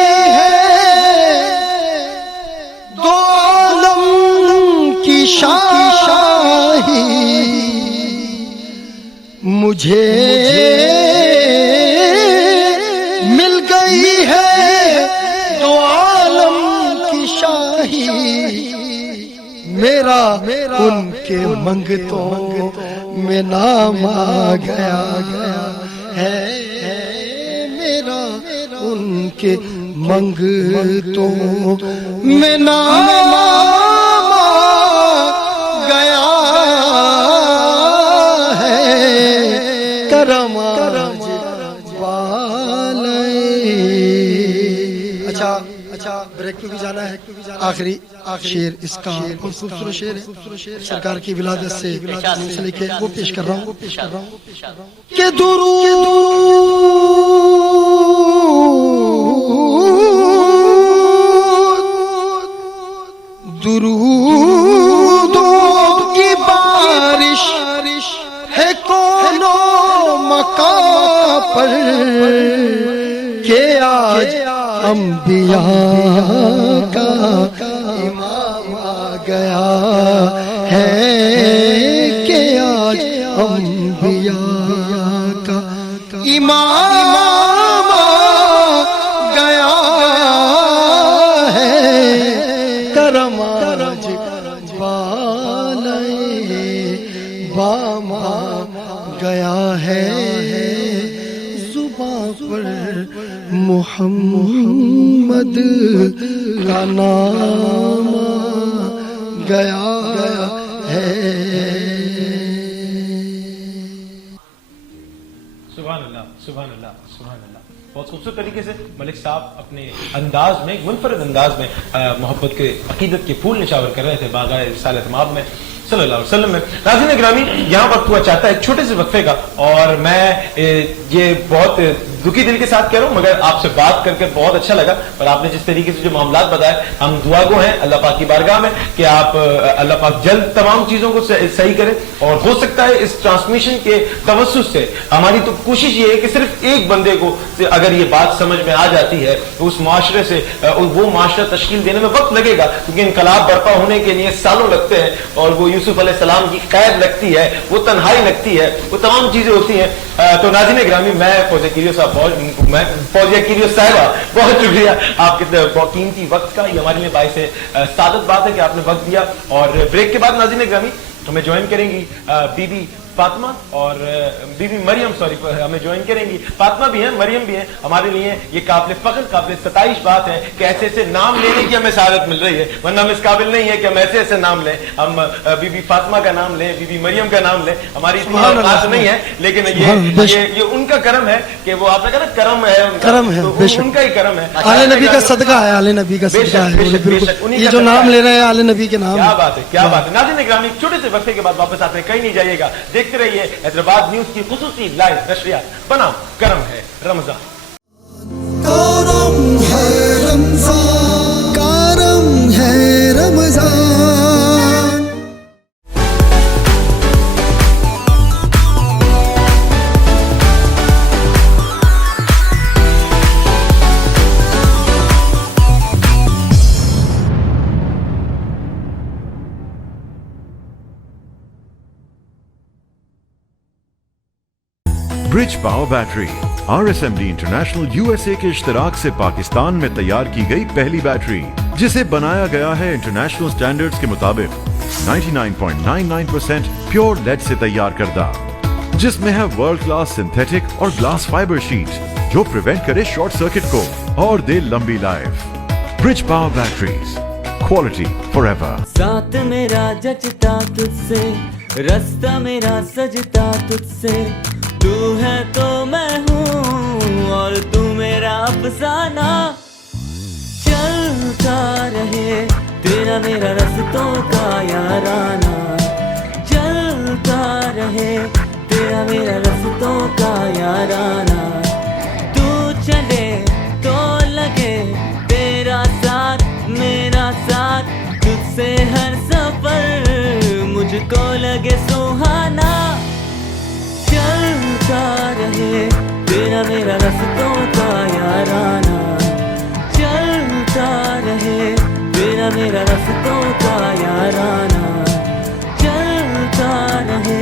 دو عالم کی شاہی، مجھے مل گئی ہے دو عالم کی شاہی. میرا ان کے منگتوں میں نام آ گیا ہے، میرا ان کے منگتوں میں نام آ گیا ہے. کرم آج بالائے. اچھا بریک پہ بھی جانا ہے. آخری شعر اس کا بہت خوبصورت شعر ہے، سرکار کی ولادت سے منسلک ہے، وہ پیش کر رہا ہوں کہ درودوں کی بارش ہے کونوں مکان پر، کہ آج انبیاء کا امام آ گیا ہے، کہ آج انبیاء کا امام آ گیا ہے. کرم آج بالائے بام آ گیا ہے، زباں پر محمد کا نام گیا ہے. سبحان اللہ سبحان اللہ سبحان اللہ. بہت خوبصورت طریقے سے ملک صاحب اپنے انداز میں، ایک منفرد انداز میں محبت کے عقیدت کے پھول نشاور کر رہے تھے باغ رسالت مآب میں. सल्लल्लाहु अलैहि वसल्लम में। नाज़रीन गिरामी, यहाँ वक्त हुआ चाहता है एक छोटे से वक्फे का, और मैं ये बहुत दुखी दिल के साथ कह रहा हूँ, मगर आपसे बात करके बहुत अच्छा लगा। और आपने जिस तरीके से जो मामलात बताए, हम दुआ गो हैं अल्लाह पाक की बारगाह में कि आप अल्लाह पाक जल्द तमाम चीजों को सही करें। और हो सकता है इस ट्रांसमिशन के तवस्सुस से हमारी तो कोशिश ये है कि सिर्फ एक बंदे को अगर ये बात समझ में आ जाती है तो उस माशरे से वो माशरा तश्कील देने में वक्त लगेगा, क्योंकि इनकलाब बर्पा होने के लिए सालों लगते हैं, और वो यूसुफ अलैहिस्सलाम की कैद लगती है, वो तन्हाई लगती है, वो तमाम चीजें होती हैं। तो नाज़रीन गिरामी, मैं फौजिया कीरियो साहिबा बहुत शुक्रिया आपके कीमती वक्त का। ये हमारे लिए बाइस सादत बात है कि आपने वक्त दिया। और ब्रेक के बाद नाज़रीन गिरामी हमें ज्वाइन करेंगी बीबी फातिमा और बीबी मरियम, सॉरी, हमें ज्वाइन करेंगी। फातिमा भी हैं, मरियम भी हैं। हमारे लिए ये काबिल फख्र, काबिल सताइश बात है कि ऐसे ऐसे नाम लेने की हमें सआदत मिल रही है, वरना हम इस काबिल नहीं है कि हम ऐसे ऐसे नाम लें। हम बीबी फातिमा का नाम लें, बीबी मरियम का नाम लें, हमारी इतनी औकात नहीं है, लेकिन ये उनका करम है कि वो आपने कहा ना करम है, तो उनका ही करम है। आले नबी का सदका है, आले नबी का सदका है, ये जो नाम ले रहे हैं आले नबी के नाम। क्या बात है, क्या बात है। नाज़रीन गिरामी, छोटे से वक्फे के बाद वापस आते हैं, कहीं नहीं जाइएगा, देखते रहिए हैदराबाद न्यूज की खुसूसी लाइव नशरियात बनाम करम है रमजान। करम है रमजान, करम है Ramzan. Bridge power battery RSMD international USA के इश्तराक से पाकिस्तान में तैयार की गई पहली बैटरी, जिसे बनाया गया है इंटरनेशनल स्टैंडर्ड्स के मुताबिक 99.99% प्योर लेड से तैयार करदा, जिसमें है वर्ल्ड क्लास सिंथेटिक और ग्लास फाइबर शीट जो प्रिवेंट करे शॉर्ट सर्किट को और दे लंबी life. Bridge power batteries, quality forever. साथ मेरा जचता तुझसे, रास्ता मेरा सजता तुझसे, तू है तो मैं हूँ और तू मेरा अफसाना। चलता रहे तेरा मेरा रस्तों का याराना, चलता रहे तेरा मेरा रस्तों का याराना। तू चले तो लगे तेरा साथ मेरा साथ, तुझसे हर सफर मुझको लगे सुहाना। चलता रहे तेरा मेरा रस्तों का याराना, चलता रहे तेरा मेरा रस्तों का याराना, चलता रहे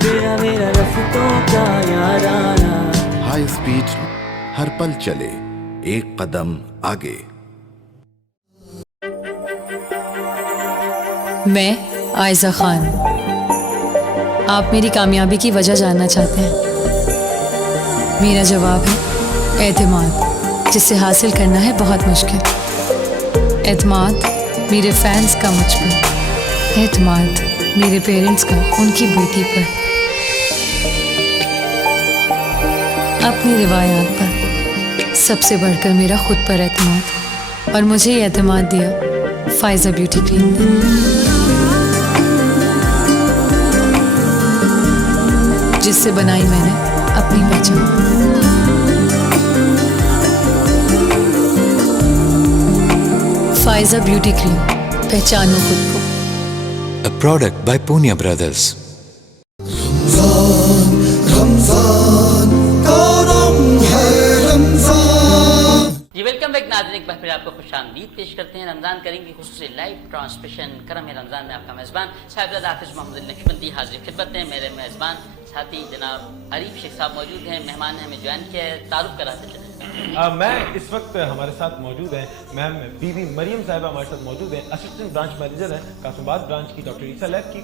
तेरा मेरा रस्तों का याराना। हाई स्पीड हर पल चले एक कदम आगे। मैं आयजा खान, आप मेरी कामयाबी की वजह जानना चाहते हैं। मेरा जवाब है एतमाद, जिसे हासिल करना है बहुत मुश्किल। एतमाद मेरे फैंस का मुझ पर, एतमाद मेरे पेरेंट्स का उनकी बेटी पर, अपनी रिवायात पर, सबसे बढ़कर मेरा खुद पर एतमाद। और मुझे ये एतमाद दिया फाइजा ब्यूटी क्रीम ने, जिससे बनाई मैंने अपनी पहचान। फाइजा ब्यूटी क्रीम, पहचानो खुद को। A product by Punya Brothers. जी वेलकम बैक नाज़रीन, एक बार फिर आपको खुशामदीद पेश करते हैं रमज़ान करीम की खुसूसी लाइव ट्रांसमिशन करम है रमज़ान में। आपका मेज़बान साहिबजादा हाफिज़ मोहम्मद नक्शबंदी हाजिर खिदमत हैं। मेरे मेज़बान साथी जनाब आरिफ शेख साहब मौजूद हैं, मेहमान ने हमें ज्वाइन किया है, तारुफ कराते चले। मैं इस वक्त हमारे साथ मौजूद हैं मैम बीबी मरियम साहिबा हमारे साथ मौजूद हैं, असिस्टेंट ब्रांच मैनेजर हैं कासमाबाद ब्रांच की डॉक्टर ईसा लैब की।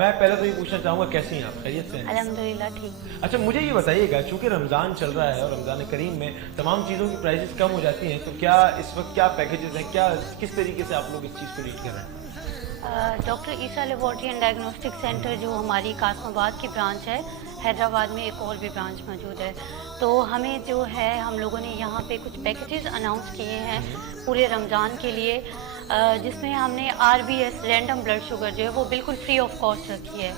मैं पहले तो ये पूछना चाहूँगा कैसी हैं आप, खैरियत से हैं? अल्हम्दुलिल्लाह ठीक। अच्छा मुझे ये बताइएगा, चूंकि रमज़ान चल रहा है और रमज़ान करीम में तमाम चीज़ों की प्राइसेस कम हो जाती हैं, तो क्या इस वक्त क्या पैकेजेस हैं, क्या किस तरीके से आप लोग इस चीज़ को डील कर रहे हैं? Doctor Isa laboratory and diagnostic centre जो हमारी कासमाबाद की ब्रांच है, हैदराबाद में एक और भी ब्रांच मौजूद है। तो हमें जो है हम लोगों ने यहाँ पे कुछ पैकेजेस अनाउंस किए हैं पूरे रमज़ान के लिए। जिसमें हमने RBS रैंडम ब्लड शुगर जो है वो बिल्कुल फ्री ऑफ कॉस्ट रखी है।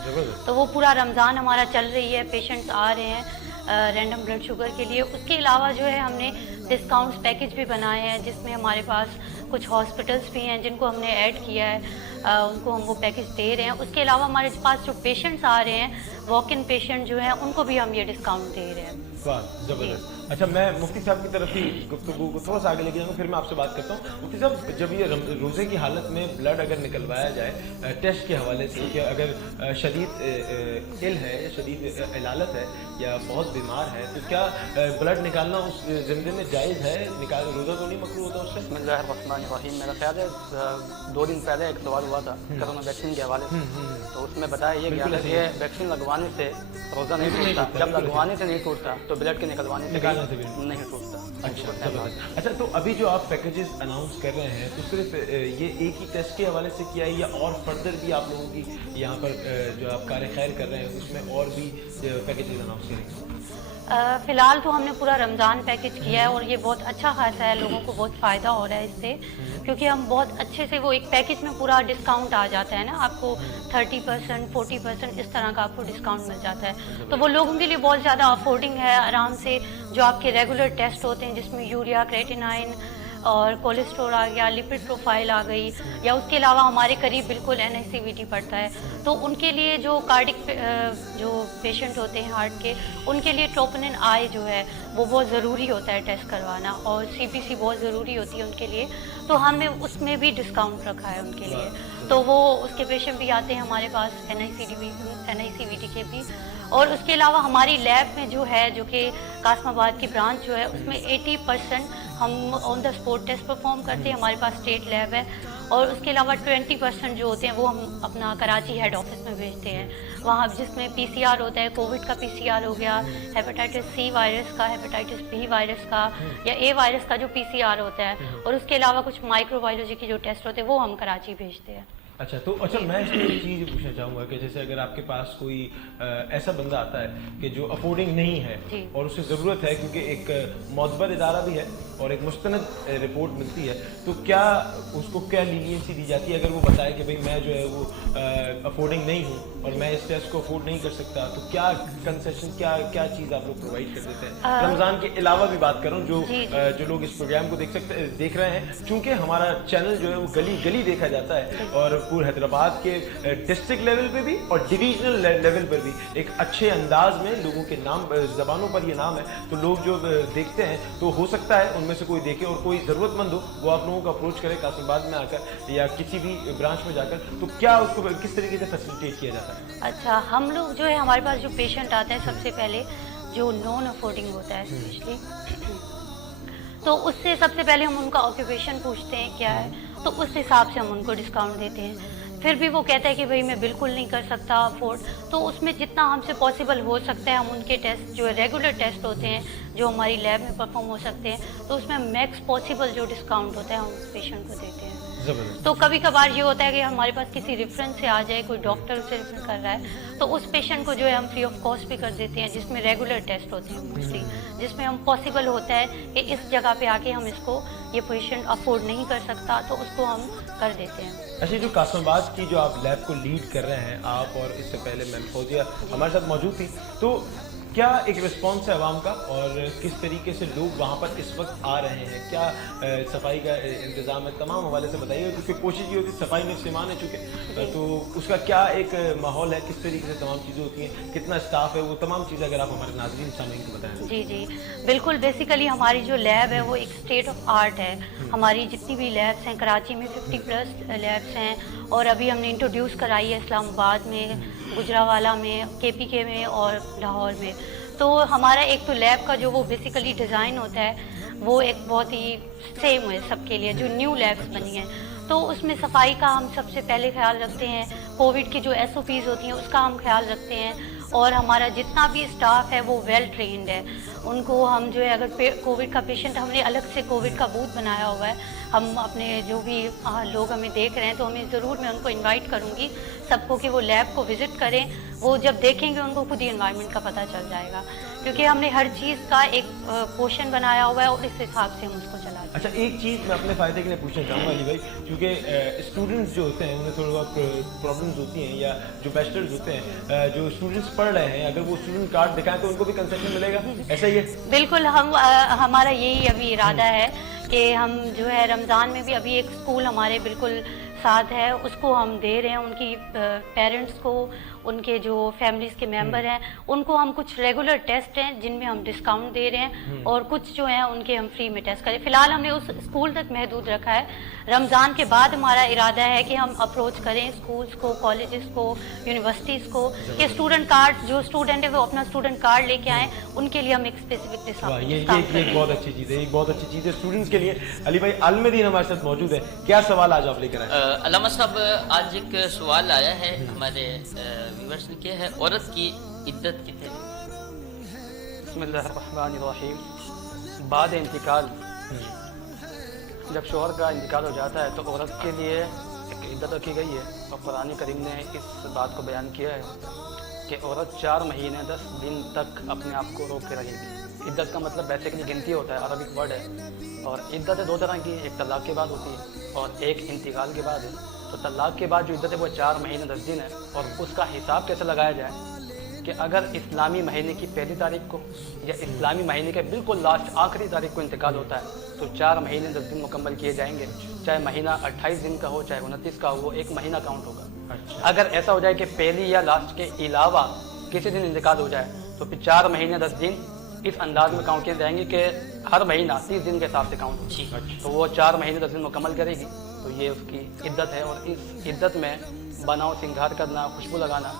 तो वो पूरा रमज़ान हमारा चल रही है, पेशेंट्स आ रहे हैं रैंडम ब्लड शुगर के लिए। उसके अलावा जो है हमने डिस्काउंट्स पैकेज भी बनाए हैं, जिसमें हमारे पास कुछ हॉस्पिटल्स भी हैं जिनको हमने ऐड किया है, उनको हम वो पैकेज दे रहे हैं। उसके अलावा हमारे पास जो पेशेंट्स आ रहे हैं, वॉक इन पेशेंट जो हैं, उनको भी हम ये डिस्काउंट दे रहे हैं। वाह, जबरदस्त। अच्छा, मैं मुफ्ती साहब की तरफ ही गुफ्तगू को थोड़ा सा आगे लेके जाऊँगा, फिर मैं आपसे बात करता हूँ। मुफ्ती साहब, जब ये रोज़े की हालत में ब्लड अगर निकलवाया जाए टेस्ट के हवाले से, कि अगर शदीद इल है, शदीद इलालत है या बहुत बीमार है, तो क्या ब्लड निकालना उस ज़िंदगी में जायज़ है? रोज़ा तो नहीं मकरूह होता उससे? बिस्मिल्लाहिर्रहमानिर्रहीम। मेरा ख्याल है 2 दिन पहले एक सवाल हुआ था कोरोना वैक्सीन के हवाले से, तो उसमें बताया ये गया कि ये वैक्सीन लगवाने से रोज़ा नहीं टूटता, जब लगवाने से नहीं टूटता तो ब्लड के निकलवाने से नहीं टूटता। अच्छा, तो अभी जो आप पैकेजेस अनाउंस कर रहे हैं, तो सिर्फ ये एक ही टेस्ट के हवाले से किया है या और फर्दर भी आप लोगों की यहाँ पर जो आप कार्य खैर कर रहे हैं उसमें और भी पैकेजेस अनाउंस करेंगे? फ़िलहाल तो हमने पूरा रमज़ान पैकेज किया है और ये बहुत अच्छा खासा है, लोगों को बहुत फ़ायदा हो रहा है इससे, क्योंकि हम बहुत अच्छे से वो एक पैकेज में पूरा डिस्काउंट आ जाता है ना, आपको 30%, 40% इस तरह का आपको डिस्काउंट मिल जाता है। तो वो लोगों के लिए बहुत ज़्यादा अफोर्डिंग है, आराम से जो आपके रेगुलर टेस्ट होते हैं जिसमें यूरिया, क्रेटिनाइन और कोलेस्ट्रॉल आ गया, लिपिड प्रोफाइल आ गई, या उसके अलावा हमारे करीब बिल्कुल NICVT पड़ता है, तो उनके लिए जो कार्डिक जो पेशेंट होते हैं हार्ट के, उनके लिए ट्रोपोनिन आई जो है वो बहुत ज़रूरी होता है टेस्ट करवाना, और CPC बहुत ज़रूरी होती है उनके लिए, तो हमने उसमें भी डिस्काउंट रखा है उनके लिए। तो वो उसके पेशेंट भी आते हैं हमारे पास, NICVT के भी। और उसके अलावा हमारी लैब में जो है, जो कि कासमाबाद की ब्रांच जो है, उसमें 80% हम on the spot test perform करते हैं, हमारे पास स्टेट लैब है। और उसके अलावा 20% जो होते हैं वो हम अपना कराची हेड ऑफिस में भेजते हैं, वहाँ जिसमें PCR होता है, कोविड का PCR हो गया, हेपेटाइटिस C वायरस का, हेपेटाइटिस B वायरस का या A वायरस का जो PCR होता है, और उसके अलावा कुछ माइक्रोबायोलॉजी के जो टेस्ट होते हैं वो हम कराची भेजते हैं। अच्छा, तो अच्छा मैं इसमें एक चीज़ पूछना चाहूँगा कि जैसे अगर आपके पास कोई ऐसा बंदा आता है कि जो अफोर्डिंग नहीं है और उसे ज़रूरत है, क्योंकि एक मौतबर इदारा भी है और एक मुस्तनद रिपोर्ट मिलती है, तो क्या उसको क्या लीनियंसी दी जाती है अगर वो बताए कि भाई मैं जो है वो अफोर्डिंग नहीं हूँ और मैं इस टेस्ट को अफोर्ड नहीं कर सकता, तो क्या कंसेशन, क्या चीज़ आप लोग प्रोवाइड कर देते हैं? रमज़ान के अलावा भी बात कर रहा हूँ, जो लोग इस प्रोग्राम को देख रहे हैं, चूँकि हमारा चैनल जो है वो गली गली देखा जाता है और पूरे हैदराबाद के डिस्ट्रिक्ट लेवल पे भी और डिवीजनल लेवल पर भी एक अच्छे अंदाज में लोगों के नाम ज़बानों पर ये नाम है, तो लोग जो देखते हैं, तो हो सकता है उनमें से कोई देखे और कोई ज़रूरतमंद हो वो आप लोगों को अप्रोच करे कासमाबाद में आकर या किसी भी ब्रांच में जाकर, तो क्या उसको किस तरीके से फैसिलिटेट किया जाता है? अच्छा, हम लोग जो है, हमारे पास जो पेशेंट आता है, सबसे पहले जो नॉन अफोर्डिंग होता है स्पेशली, तो उससे सबसे पहले हम उनका ऑक्यूपेशन पूछते हैं क्या है, तो उस हिसाब से हम उनको डिस्काउंट देते हैं। फिर भी वो कहता है कि भाई मैं बिल्कुल नहीं कर सकता अफोर्ड, तो उसमें जितना हमसे पॉसिबल हो सकता है हम उनके टेस्ट जो रेगुलर टेस्ट होते हैं जो हमारी लैब में परफॉर्म हो सकते हैं, तो उसमें मैक्स पॉसिबल जो डिस्काउंट होता है हम उस पेशेंट को देते हैं। तो कभी कभार ये होता है कि हमारे पास किसी रेफरेंस से आ जाए, कोई डॉक्टर से रेफर कर रहा है, तो उस पेशेंट को जो है हम फ्री ऑफ कॉस्ट भी कर देते हैं, जिसमें रेगुलर टेस्ट होते हैं मोस्टली, जिसमें हम पॉसिबल होता है कि इस जगह पे आके हम इसको, ये पेशेंट अफोर्ड नहीं कर सकता, तो उसको हम कर देते हैं। अच्छा, जो कासमाबाद की जो आप लैब को लीड कर रहे हैं आप, और इससे पहले मैम फौजिया हमारे साथ मौजूद थी, तो क्या एक रिस्पॉन्स है आवाम का और किस तरीके से लोग वहाँ पर इस वक्त आ रहे हैं? क्या सफाई का इंतज़ाम है? तमाम हवाले से बताइए, क्योंकि कोशिश ये होती है सफाई में सामान है चुके, तो उसका क्या एक माहौल है, किस तरीके से तमाम चीज़ें होती हैं, कितना स्टाफ है, वो तमाम चीज़ें अगर आप हमारे नाज़रीन सामईन को बताएं। जी जी बिल्कुल, बेसिकली हमारी जो लैब है वो एक स्टेट ऑफ आर्ट है। हमारी जितनी भी लैब्स हैं, कराची में 50+ लैब्स हैं, और अभी हमने इंट्रोड्यूस कराई है इस्लामाबाद में, गुजरावाला में, KPK में और लाहौर में। तो हमारा एक तो लैब का जो वो बेसिकली डिज़ाइन होता है वो एक बहुत ही सेम है सबके लिए, जो न्यू लैब्स बनी हैं, तो उसमें सफाई का हम सबसे पहले ख्याल रखते हैं, कोविड की जो SOPs होती हैं उसका हम ख्याल रखते हैं, और हमारा जितना भी स्टाफ है वो वेल ट्रेंड है। उनको हम जो है, अगर कोविड का पेशेंट, हमने अलग से कोविड का बूथ बनाया हुआ है, हम अपने जो भी लोग हमें देख रहे हैं, तो हमें ज़रूर, मैं उनको इनवाइट करूँगी सबको कि वो लैब को विज़िट करें, وہ جب دیکھیں گے ان کو خود ہی انوائرمنٹ کا پتہ چل جائے گا، کیونکہ ہم نے ہر چیز کا ایک پورشن بنایا ہوا ہے اور اس حساب سے ہم اس کو چلاتے ہیں۔ اچھا، ایک چیز میں اپنے فائدے کے لیے پوچھنا چاہوں گا علی بھائی، کیونکہ اسٹوڈنٹس جو ہوتے ہیں انہیں تھوڑا بہت پرابلمز ہوتی ہیں، یا جو بیچلرز ہوتے ہیں جو اسٹوڈنٹس پڑھ رہے ہیں، اگر وہ اسٹوڈنٹ کارڈ دکھائیں تو ان کو بھی کنسیشن ملے گا، ایسا ہی ہے؟ بالکل، ہمارا یہی ابھی ارادہ ہے کہ ہم جو ہے رمضان میں بھی ابھی ایک اسکول ہمارے بالکل ساتھ ہے، اس کو ہم دے رہے ہیں، ان کی پیرنٹس کو، ان کے جو فیملیز کے ممبر ہیں ان کو ہم کچھ ریگولر ٹیسٹ ہیں جن میں ہم ڈسکاؤنٹ دے رہے ہیں، اور کچھ جو ہیں ان کے ہم فری میں ٹیسٹ کریں۔ فی الحال ہم نے اس اسکول تک محدود رکھا ہے، رمضان کے بعد ہمارا ارادہ ہے کہ ہم اپروچ کریں اسکولس کو، کالجز کو، یونیورسٹیز کو، کہ اسٹوڈنٹ کارڈ جو اسٹوڈنٹ ہے وہ اپنا اسٹوڈنٹ کارڈ لے کے آئیں، ان کے لیے ہم ایک اسپیسیفک ڈسکاؤنٹ یہ بہت اچھی چیز ہے، ایک بہت اچھی چیز ہے اسٹوڈنٹس کے لیے۔ علی بھائی، عالم دین ہمارے ساتھ موجود ہے، کیا سوال آج آپ لے کر آئے؟ علامہ صاحب، آج ایک سوال آیا ہے ہمارے ویورز نے کیا ہے، عورت کی عدت کتنے؟ بسم اللہ الرحمن الرحیم۔ بعد انتقال، جب شوہر کا انتقال ہو جاتا ہے تو عورت کے لیے ایک عدت رکھی گئی ہے، اور قرآن کریم نے اس بات کو بیان کیا ہے کہ عورت 4 مہینے 10 دن تک اپنے آپ کو روک کے رہے گی۔ عدت کا مطلب بیسیکلی گنتی ہوتا ہے، عربک ورڈ ہے، اور عدت 2 طرح کی، ایک طلاق کے بعد ہوتی ہے اور ایک انتقال کے بعد ہے۔ تو طلاق کے بعد جو عدت ہے وہ 4 مہینے 10 دن ہے، اور اس کا حساب کیسے لگایا جائے کہ اگر اسلامی مہینے کی پہلی تاریخ کو یا اسلامی مہینے کے بالکل لاسٹ آخری تاریخ کو انتقال ہوتا ہے تو 4 مہینے 10 دن مکمل کیے جائیں گے، چاہے مہینہ 28 دن کا ہو چاہے 29 کا ہو، وہ ایک مہینہ کاؤنٹ ہوگا۔ اگر ایسا ہو جائے کہ پہلی یا لاسٹ کے علاوہ کسی دن انتقال ہو جائے تو پھر 4 مہینے 10 دن اس انداز میں کاؤنٹ کیے جائیں گے کہ ہر مہینہ 30 دن کے حساب سے کاؤنٹ ہوگا، تو وہ 4 مہینے 10 دن مکمل کرے گی، تو یہ اس کی عدت ہے۔ اور اس عدت میں بناؤ سنگھار کرنا، خوشبو لگانا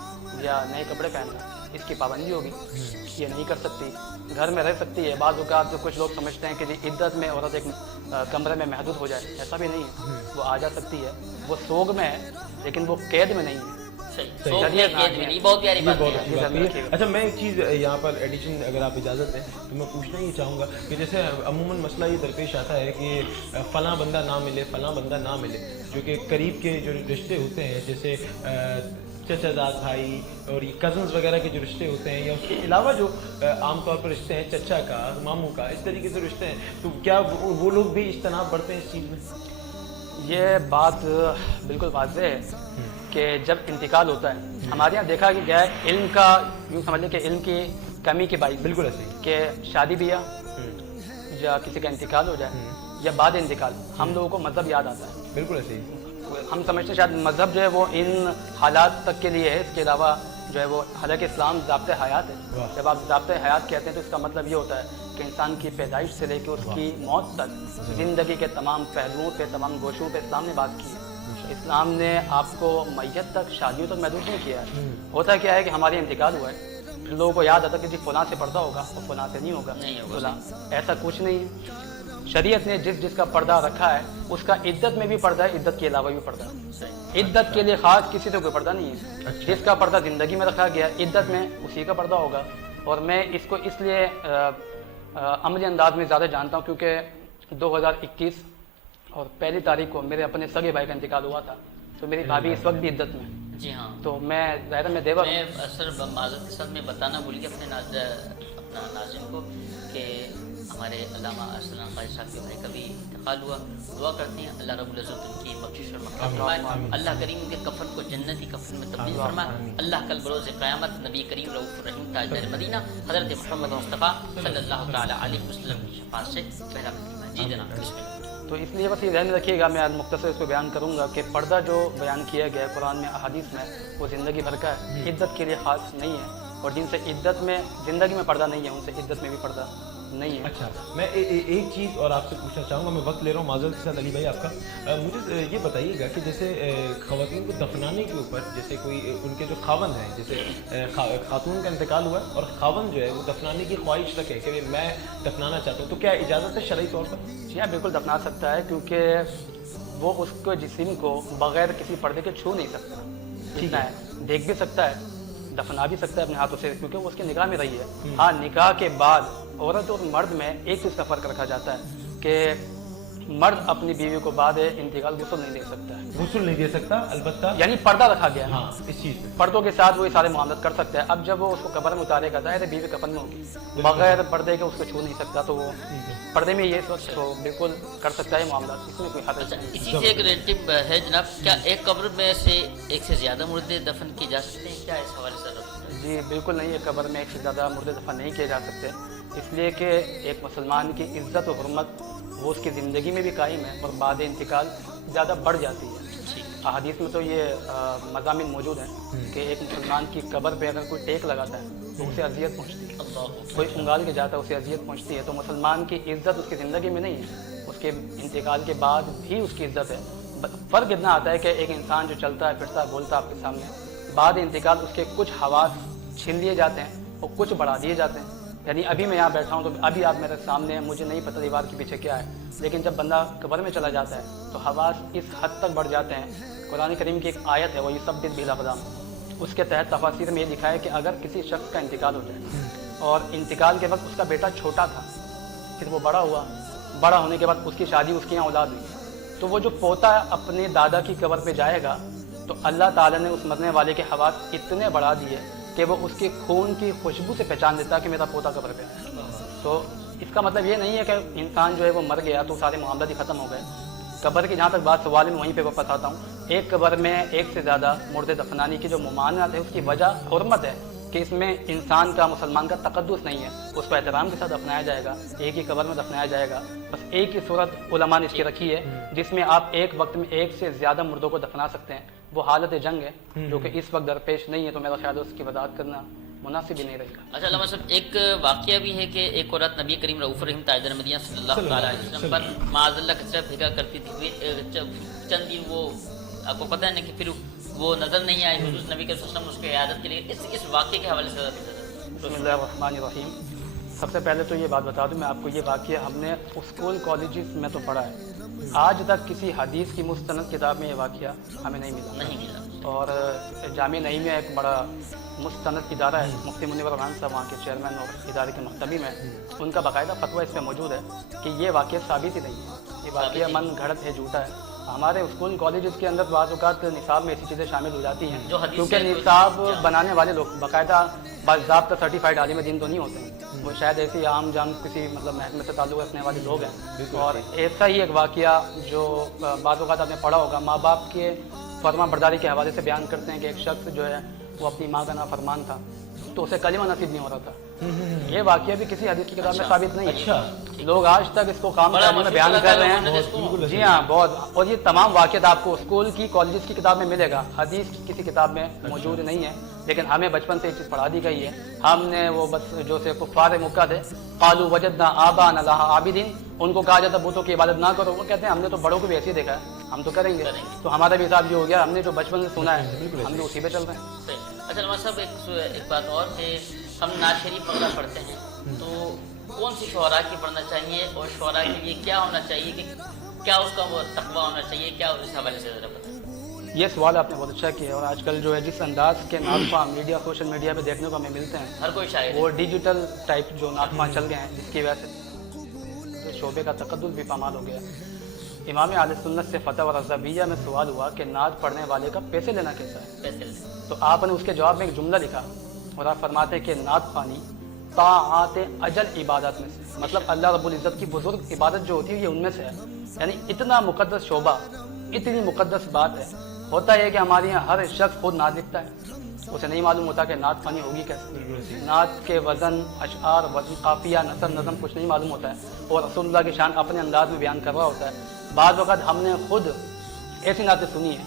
یا نئے کپڑے پہننا، اس کی پابندی ہوگی، یہ نہیں کر سکتی، گھر میں رہ سکتی ہے۔ بعض اوقات جو کچھ لوگ سمجھتے ہیں کہ عدت میں عورت ایک کمرے میں محدود ہو جائے، ایسا بھی نہیں ہے، وہ آ جا سکتی ہے، وہ سوگ میں ہے لیکن وہ قید میں نہیں ہے۔ بہت پیاری بات ہے۔ اچھا، میں ایک چیز یہاں پر ایڈیشن اگر آپ اجازت دیں تو میں پوچھنا یہ چاہوں گا کہ جیسے عموماً مسئلہ یہ درپیش آتا ہے کہ فلاں بندہ نہ ملے، فلاں بندہ نہ ملے، جو کہ قریب کے جو رشتے ہوتے ہیں جیسے چچا زاد بھائی اور یہ کزنز وغیرہ کے جو رشتے ہوتے ہیں، یا اس کے علاوہ جو عام طور پر رشتے ہیں چچا کا، ماموں کا، اس طریقے سے رشتے ہیں، تو کیا وہ لوگ بھی اجتناب برتیں اس چیز میں؟ یہ بات بالکل واضح ہے کہ جب انتقال ہوتا ہے، ہمارے یہاں دیکھا گیا ہے علم کا، یوں سمجھ لیں کہ علم کی کمی کے باعث بالکل ایسے کہ شادی بیاہ یا کسی کا انتقال ہو جائے یا بعد انتقال ہم لوگوں کو مذہب یاد آتا ہے۔ بالکل ایسے ہم سمجھتے ہیں شاید مذہب جو ہے وہ ان حالات تک کے لیے ہے، اس کے علاوہ جو ہے وہ، حالانکہ اسلام ضابطۂ حیات ہے۔ جب آپ ضابطۂ حیات کہتے ہیں تو اس کا مطلب یہ ہوتا ہے کہ انسان کی پیدائش سے لے کے اس کی موت تک زندگی کے تمام پہلوؤں پہ، تمام گوشوں پہ اسلام نے بات کی ہے۔ اسلام نے آپ کو میت تک، شادیوں تک محدود نہیں کیا ہے۔ ہوتا کیا ہے کہ ہمارے انتقال ہوا ہے، پھر لوگوں کو یاد آتا کہ جی فلاں سے پردہ ہوگا اور فلاں سے نہیں ہوگا، فلاں، ایسا کچھ نہیں ہے۔ شریعت نے جس کا پردہ رکھا ہے اس کا عدت میں بھی پردہ ہے، عدت کے علاوہ بھی پردہ ہے۔ عدت کے لیے خاص کسی سے کوئی پردہ نہیں ہے، جس کا پردہ زندگی میں رکھا گیا عدت میں اسی کا پردہ ہوگا۔ اور میں اس کو اس لیے عملی انداز میں زیادہ جانتا ہوں کیونکہ 2021 اور پہلی تاریخ کو میرے اپنے سگے بھائی کا انتقال ہوا تھا، تو میری بھابھی اس وقت بھی عدت میں۔ جی ہاں، تو میں ظاہر میں دیور میں اثر معذرت کے ساتھ میں بتانا بھول گیا اپنے ناظرین کو کہ ہمارے علامہ ارسلان قاری صاحب کے بھائی کا بھی انتقال ہوا۔ دعا کرتے ہیں اللہ رب العزت ان کی بخشش اور مغفرت فرمائے، اللہ کریم ان کے کفن کو جنتی کفن میں تبدیل فرمائے، اللہ کل بروز قیامت نبی کریم رؤوف الرحیم تاجدار مدینہ حضرت محمد مصطفیٰ صلی اللہ تعالی علیہ وسلم کی شفاعت سے پہلا مدینہ۔ جی جناب، بسم اللہ۔ تو اس لیے بس یہ ذہن میں رکھیے گا، میں مختصر اس کو بیان کروں گا کہ پردہ جو بیان کیا گیا ہے قرآن میں، احادیث میں، وہ زندگی بھر کا ہے، عدت کے لیے خاص نہیں ہے، اور جن سے عدت میں زندگی میں پردہ نہیں ہے ان سے عدت میں بھی پردہ نہیں ہے۔ اچھا، میں ایک چیز اور آپ سے پوچھنا چاہوں گا، میں وقت لے رہا ہوں معذرت کے ساتھ علی بھائی آپ کا، مجھے یہ بتائیے گا کہ جیسے خواتین کو دفنانے کے اوپر جیسے کوئی ان کے جو خاوند ہیں، جیسے خاتون کا انتقال ہوا اور خاوند جو ہے وہ دفنانے کی خواہش رکھے کہ میں دفنانا چاہتا ہوں، تو کیا اجازت ہے شرعی طور پر؟ جی ہاں، بالکل دفنا سکتا ہے، کیونکہ وہ اس کو جسم کو بغیر کسی پردے کے چھو نہیں سکتا، ٹھیک ہے، دیکھ بھی سکتا ہے، دفنا بھی سکتا ہے اپنے ہاتھوں سے، کیونکہ وہ اس کی نگاہ میں رہی ہے۔ ہاں، نکاح کے بعد عورت اور مرد میں ایک چیز کا فرق رکھا جاتا ہے کہ मर्द अपनी बीवी को बाद इंतकाल गुस्ल नहीं दे सकता है, गुस्ल नहीं दे सकता, अलबत्ता यानी पर्दा रखा गया है। हाँ, इस चीज में पर्दों के साथ वो ये सारे मामला कर सकता है। अब जब वो उसको कब्र में उतारेगा, जाहिर है बीवी कफन में होगी, बगैर पर्दे के उसको छू नहीं सकता, तो वो पर्दे में ये सोच तो बिल्कुल कर सकता है मामला, इसमें कोई हद नहीं। इसी से एक रिलेटिव है जनाब, क्या एक कब्र में से एक से ज्यादा मुर्दे दफन किए जा सकते हैं, क्या इस हवाले से? जी बिल्कुल नहीं, एक कब्र में एक से ज़्यादा मुर्दे दफन नहीं किए जा सकते, इसलिए कि एक मुसलमान की इज्जत और हुर्मत वो उसकी ज़िंदगी में भी कायम है और बाद इंतकाल ज़्यादा बढ़ जाती है। अहादीस में तो ये मज़ामिन मौजूद हैं कि एक मुसलमान की कब्र पे अगर कोई टेक लगाता है तो उसे अजियत पहुँचती है, कोई उंगाल के जाता है उसे अजियत पहुँचती है। तो मुसलमान की इज्जत उसकी ज़िंदगी में नहीं है, उसके इंतकाल के बाद भी उसकी इज्जत है। फ़र्क इतना आता है कि एक इंसान जो चलता है फिरता है बोलता है आपके सामने, बाद इंतकाल उसके कुछ हवास छीन लिए जाते हैं और कुछ बढ़ा दिए जाते हैं। यानी अभी मैं यहाँ बैठा हूँ तो अभी आप मेरे सामने हैं, मुझे नहीं पता दीवार के पीछे क्या है, लेकिन जब बंदा कब्र में चला जाता है तो हवास इस हद तक बढ़ जाते हैं। कुरान करीम की एक आयत है, वो ये सब बिलअक़दाम, उसके तहत तफासीर में ये लिखा है कि अगर किसी शख्स का इंतकाल हो जाए और इंतकाल के वक्त उसका बेटा छोटा था, फिर वो बड़ा हुआ, बड़ा होने के बाद उसकी शादी, उसके यहाँ औलाद हुई, तो वो जो पोता अपने दादा की कब्र पे जाएगा तो अल्लाह ताला ने उस मरने वाले के हवास इतने बढ़ा दिए कि वो उसके खून की खुशबू से पहचान लेता कि मेरा पोता कब्र पे है। तो इसका मतलब ये नहीं है कि इंसान जो है वो मर गया तो सारे मामला ही ख़त्म हो गए। कब्र की जहाँ तक बात सवाल में वहीं पे वापस आता हूँ, एक कब्र में एक से ज़्यादा मुर्दे दफनाने की जो ममानियत है उसकी वजह हुर्मत है कि इसमें इंसान का, मुसलमान का तकद्दुस नहीं है, उसको एहतराम के साथ दफनाया जाएगा, एक ही कब्र में दफनाया जाएगा। बस एक ही सूरत उलमा ने इसकी रखी है जिसमें आप एक वक्त में एक से ज़्यादा मुर्दों को दफना सकते हैं, वो हालत जंग है जो कि इस वक्त दरपेश नहीं है, तो मेरा ख्याल है उसकी वजाहत करना मुनासिब ही नहीं रहेगा। अच्छा अल्लाह साहब, एक वाक़या भी है कि एक औरत नबी करीम रऊफ़ रहीम ताजर मदीना सल्लल्लाहु अलैहि वसल्लम पर माज़अल्लाह की तरफ भिगा करती थी। चंद दिन वो आपको पता है ना कि फिर वो नज़र नहीं आई, हुज़ूर नबी करीम सल्लल्लाहु अलैहि वसल्लम उसके इयादत के लिए इस वाक़ये के हवाले से बिस्मिल्लाहिर्रहमानिर्रहीम। सबसे पहले तो ये बात बता दूं मैं आपको, ये वाक़या हमने स्कूल कॉलेजेस में तो पढ़ा है, आज तक किसी हदीस की मुस्तनद किताब में ये वाक़या हमें नहीं मिला। और जामिया नईम में एक बड़ा मुस्तनद इदारा है, मुफ्ती मुनीवर रहमान साहब वहाँ के चेयरमैन और इदारे के मकतबी में, उनका बाकायदा फतवा इस पर मौजूद है कि ये वाक़या साबित ही नहीं है, ये वाक़या मन घड़त है, झूठा है। हमारे स्कूल कॉलेजेस के अंदर बाज़ औक़ात निसाब में ऐसी चीज़ें शामिल हो जाती हैं क्योंकि निसाब बनाने वाले लोग बाकायदा बाज़ाब्ता सर्टिफाइड आलिम दीन तो नहीं होते हैं, वो शायद ऐसे आम जाम किसी मतलब महकमे से ताल्लुक़ रखने वाले लोग हैं। और ऐसा ही एक वाक़या जो बाज़ औक़ात आपने पढ़ा होगा, माँ बाप के फरमा बरदारी के हवाले से बयान करते हैं कि एक शख्स जो है वो अपनी माँ का नाफरमान था तो उसे कलिमा नसीब नहीं हो रहा था। ये वाक़या भी किसी हदीस की किताब में साबित नहीं है। लोग आज तक इसको काम करने में बयान कर रहे हैं। जी हाँ, बहुत। और ये तमाम वाक़यात आपको स्कूल की, कॉलेज की किताब में मिलेगा, हदीस की किसी किताब में मौजूद नहीं है, लेकिन हमें बचपन से एक चीज़ पढ़ा दी गई है। हमने वो बस जो से कुफ़ार मुक्का थे, क़ालू वजदना आबाना लहा आबिदीन, उनको कहा जाता बूतों की इबादत ना करो, वो कहते हैं हमने तो बड़ों को भी ऐसे ही देखा है, हम तो करेंगे। तो हमारा भी हिसाब ये हो गया, हमने जो बचपन से सुना है हम भी उसी पे चल रहे हैं। अच्छा नवाज साहब, एक बात और कि हम नात शरीफ वगैरह पढ़ते हैं तो कौन सी शोरा की पढ़ना चाहिए और शोरा के लिए क्या होना चाहिए, कि क्या उसका वो तकवा होना चाहिए, क्या उस हवाले से ज़रा बताएं। ये सवाल आपने बहुत अच्छा किया। और आजकल जो है जिस अंदाज के नातफ़ा मीडिया, सोशल मीडिया पे देखने को हमें मिलते हैं, हर कोई शायद वो डिजिटल टाइप जो नातफ़ा चल गए हैं, जिसकी वजह से तो शोबे का तकद्दुस भी पामाल हो गया। इमाम अहले सुन्नत से फ़तवा रज़विय्या में सवाल हुआ कि नात पढ़ने वाले का पैसे लेना कैसा है, तो आपने उसके जवाब में एक जुमला लिखा और आप फरमाते कि नात ख़वानी ताआत अजल इबादत में से, मतलब अल्लाह रब्बुल इज़्ज़त की बुज़ुर्ग इबादत जो होती है ये उनमें से है। यानी इतना मुक़द्दस शोबा, इतनी मुक़द्दस बात है। होता है कि हमारे यहाँ हर शख्स खुद नात लिखता है, उसे नहीं मालूम होता कि नात फ़ानी होगी कैसे। नात के वज़न, अशआर, वज़न, काफ़िया, नसर, नज़म कुछ नहीं मालूम होता है और रसूलुल्लाह की शान अपने अंदाज में बयान कर रहा होता है। बाद वक़्त हमने खुद ऐसी नातें सुनी हैं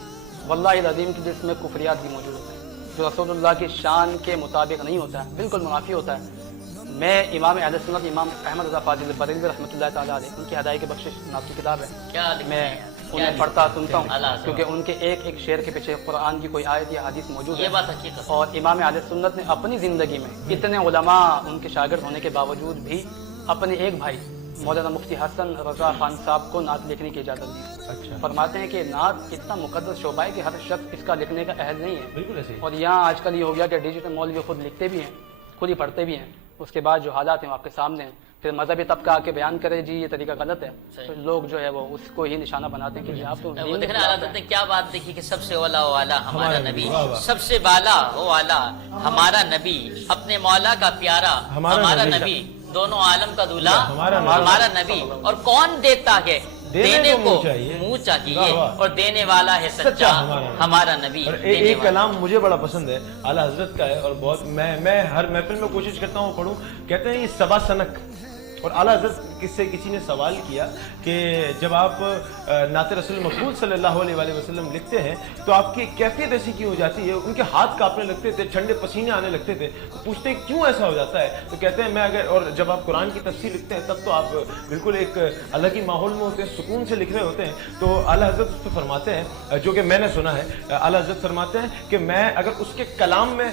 वल्लाहिल अज़ीम की जिसमें कुफरियात भी मौजूद होते हैं, जो रसूलुल्लाह की शान के मुताबिक नहीं होता है, बिल्कुल मुनाफी होता है। मैं इमाम अहले सुन्नत इमाम अहमद रज़ा फ़ाज़िल बरेलवी रहमतुल्लाह तआला अलैह, उनकी हदायत की बख्शिश नात की किताब है, मैं उन्हें पढ़ता सुनता हूँ क्योंकि उनके एक एक शेर के पीछे कुरान की कोई आयत या हदीस मौजूद है। और इमाम अहले सुन्नत ने अपनी ज़िंदगी में इतने उलमा उनके शागिर्द होने के बावजूद भी अपने एक भाई मौलाना मुफ्ती हसन रज़ा खान साहब को नात लिखने की इजाज़त दी। अच्छा। फरमाते हैं कि नात इतना मुक़द्दस शोबा है कि हर शख्स इसका लिखने का अहल नहीं है। बिल्कुल ऐसे। और यहाँ आजकल ये हो गया कि डिजिटल मौलवी खुद लिखते भी हैं, खुद ही पढ़ते भी हैं, उसके बाद जो हालात हैं वो आपके सामने हैं। फिर मजहबी तबका आके बयान करे जी ये तरीका गलत है, तो लोग जो है वो उसको ही निशाना बनाते हैं कि जी आप तो वो देखना आला हज़रत ने क्या बात देखी कि सबसे ओला हो आला हमारा नबी, सबसे बाला हो आला हमारा नबी, अपने मौला का प्यारा हमारा नबी, दोनों आलम का दूल्हा हमारा नबी, और कौन देता है देने को मुंह चाहिए और देने वाला है सच्चा हमारा नबी। एक कलाम मुझे बड़ा पसंद है, आला हजरत का है, और बहुत मैं हर महफिल में कोशिश करता हूँ पढ़ूं। कहते हैं ये सबा सनक, और आला हजरत किससे किसी ने सवाल किया कि जब आप नाते रसूल मकबूल सल्लल्लाहु अलैहि वसल्लम लिखते हैं तो आपकी कैफियत ऐसी क्यों हो जाती है, उनके हाथ कांपने लगते थे, ठंडे पसीने आने लगते थे, तो पूछते हैं क्यों ऐसा हो जाता है, तो कहते हैं मैं अगर, और जब आप कुरान की तफसीर लिखते हैं तब तो आप बिल्कुल एक अलग ही माहौल में होते हैं, सुकून से लिख रहे होते हैं, तो आला हजरत उस पर फरमाते हैं, जो कि मैंने सुना है, आला हजरत फरमाते हैं कि मैं अगर उसके कलाम में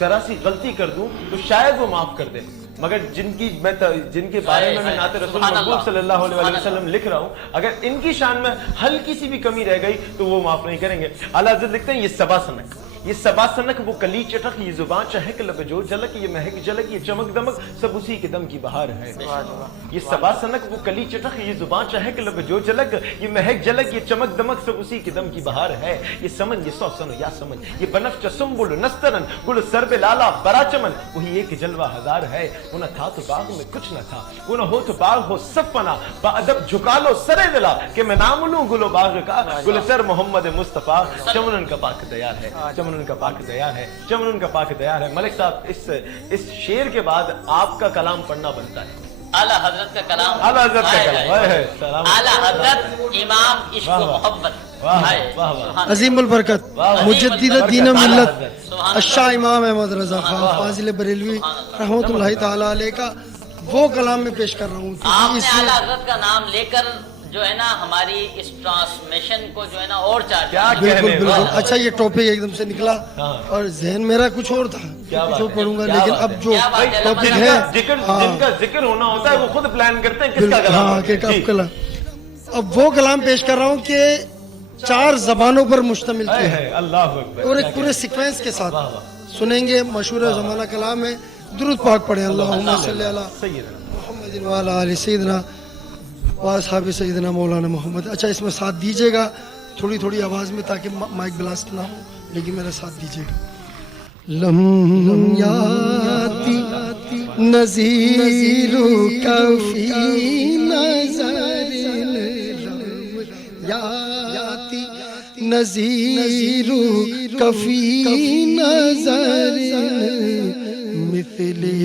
जरा सी गलती कर दूं तो शायद वो माफ कर दे, मगर जिनके बारे में मैं नाते रसूल मकबूल सल्लल्लाहु अलैहि वसल्लम लिख रहा हूँ, अगर इनकी शान में हल्की सी भी कमी रह गई तो वो माफ नहीं करेंगे। आला हज़रत लिखते हैं ये सबा सनक, ये सबा सनक, वो कली चटक, ये जुबान चहक, लब जो झलक, ये महक झलक, ये चमक दमक, सब उसी के दम की बहार है। ये सबा सनक, वो कली चटक, ये जुबान चहक, लब जो झलक, ये महक झलक, ये चमक दमक, सब उसी के दम की बहार है। ये समन, ये सौ सनो या समन, ये बनफ चसुम्बुल नस्तरन गुल सरबे लाला बरा चमन, वही एक जलवा हजार है। वो न था तो बाग में कुछ न था, वो न हो तो बाग हो सब फना, बाअदब झुका लो सरे दिला कि मैं नाम लूं गुलो बाग का, गुल सर मोहम्मद मुस्तफा, चमन का पाक तैयार है, चमन का पाक तैयार है, चमन का पाक तैयार है। मलिक साहब, इस शेर के बाद आपका कलाम पढ़ना बनता है। आला हजरत का कलाम, आला हजरत का कलाम, आला हजरत इमाम इश्क व मोहब्बत, अजीमुल बरकत, मुजद्दिद दीन मिल्लत, अशा इमाम अहमद रजा खान फाजिल बरेलवी रहमतुल्लाहि ताला अलैह का वो कलाम में पेश कर रहा हूँ। आपने आला हजरत का नाम लेकर जो है ना हमारी इस ट्रांसमिशन को जो है ना और चार्ज, बिल्कुल बिल्कुल। अच्छा, ये टॉपिक एकदम से निकला और जहन मेरा कुछ और था, जो पढ़ूंगा, लेकिन अब जो टॉपिक है जिनका जिक्र होना होता है वो खुद प्लान करते हैं किसका कलाम। अब वो कलाम पेश कर रहा हूँ कि 4 जबानों पर मुश्तमिल है, और एक पूरे सीक्वेंस के साथ सुनेंगे। मशहूर ज़माना कलाम है, दुरूद पाक पढ़े, अल्लाहुम्मा सल्ली अला मुहम्मदिन व अला आलि सय्यिदिना व अस्हाबि सय्यिदिना मौलाना मोहम्मद। अच्छा, इसमें साथ दीजिएगा थोड़ी थोड़ी आवाज़ में, ताकि माइक ब्लास्ट ना हो, लेकिन मेरा साथ दीजिएगा। लम याती नज़ीरु कफ़ी नज़रिन, याती नज़ीरु कफ़ी नज़रिन, मिथले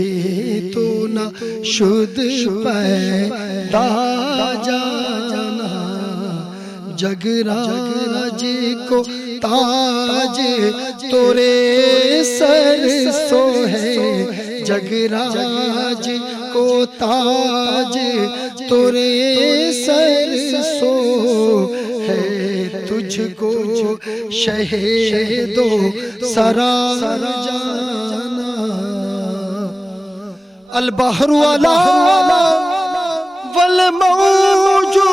तो न शुद पैदा जाना, जगराज को ताज तोरे सर सो है, जगराज को ताज तोरे सर सो है, तुझको शहीदो सरा जाना, अल बहरु अला वल मौजू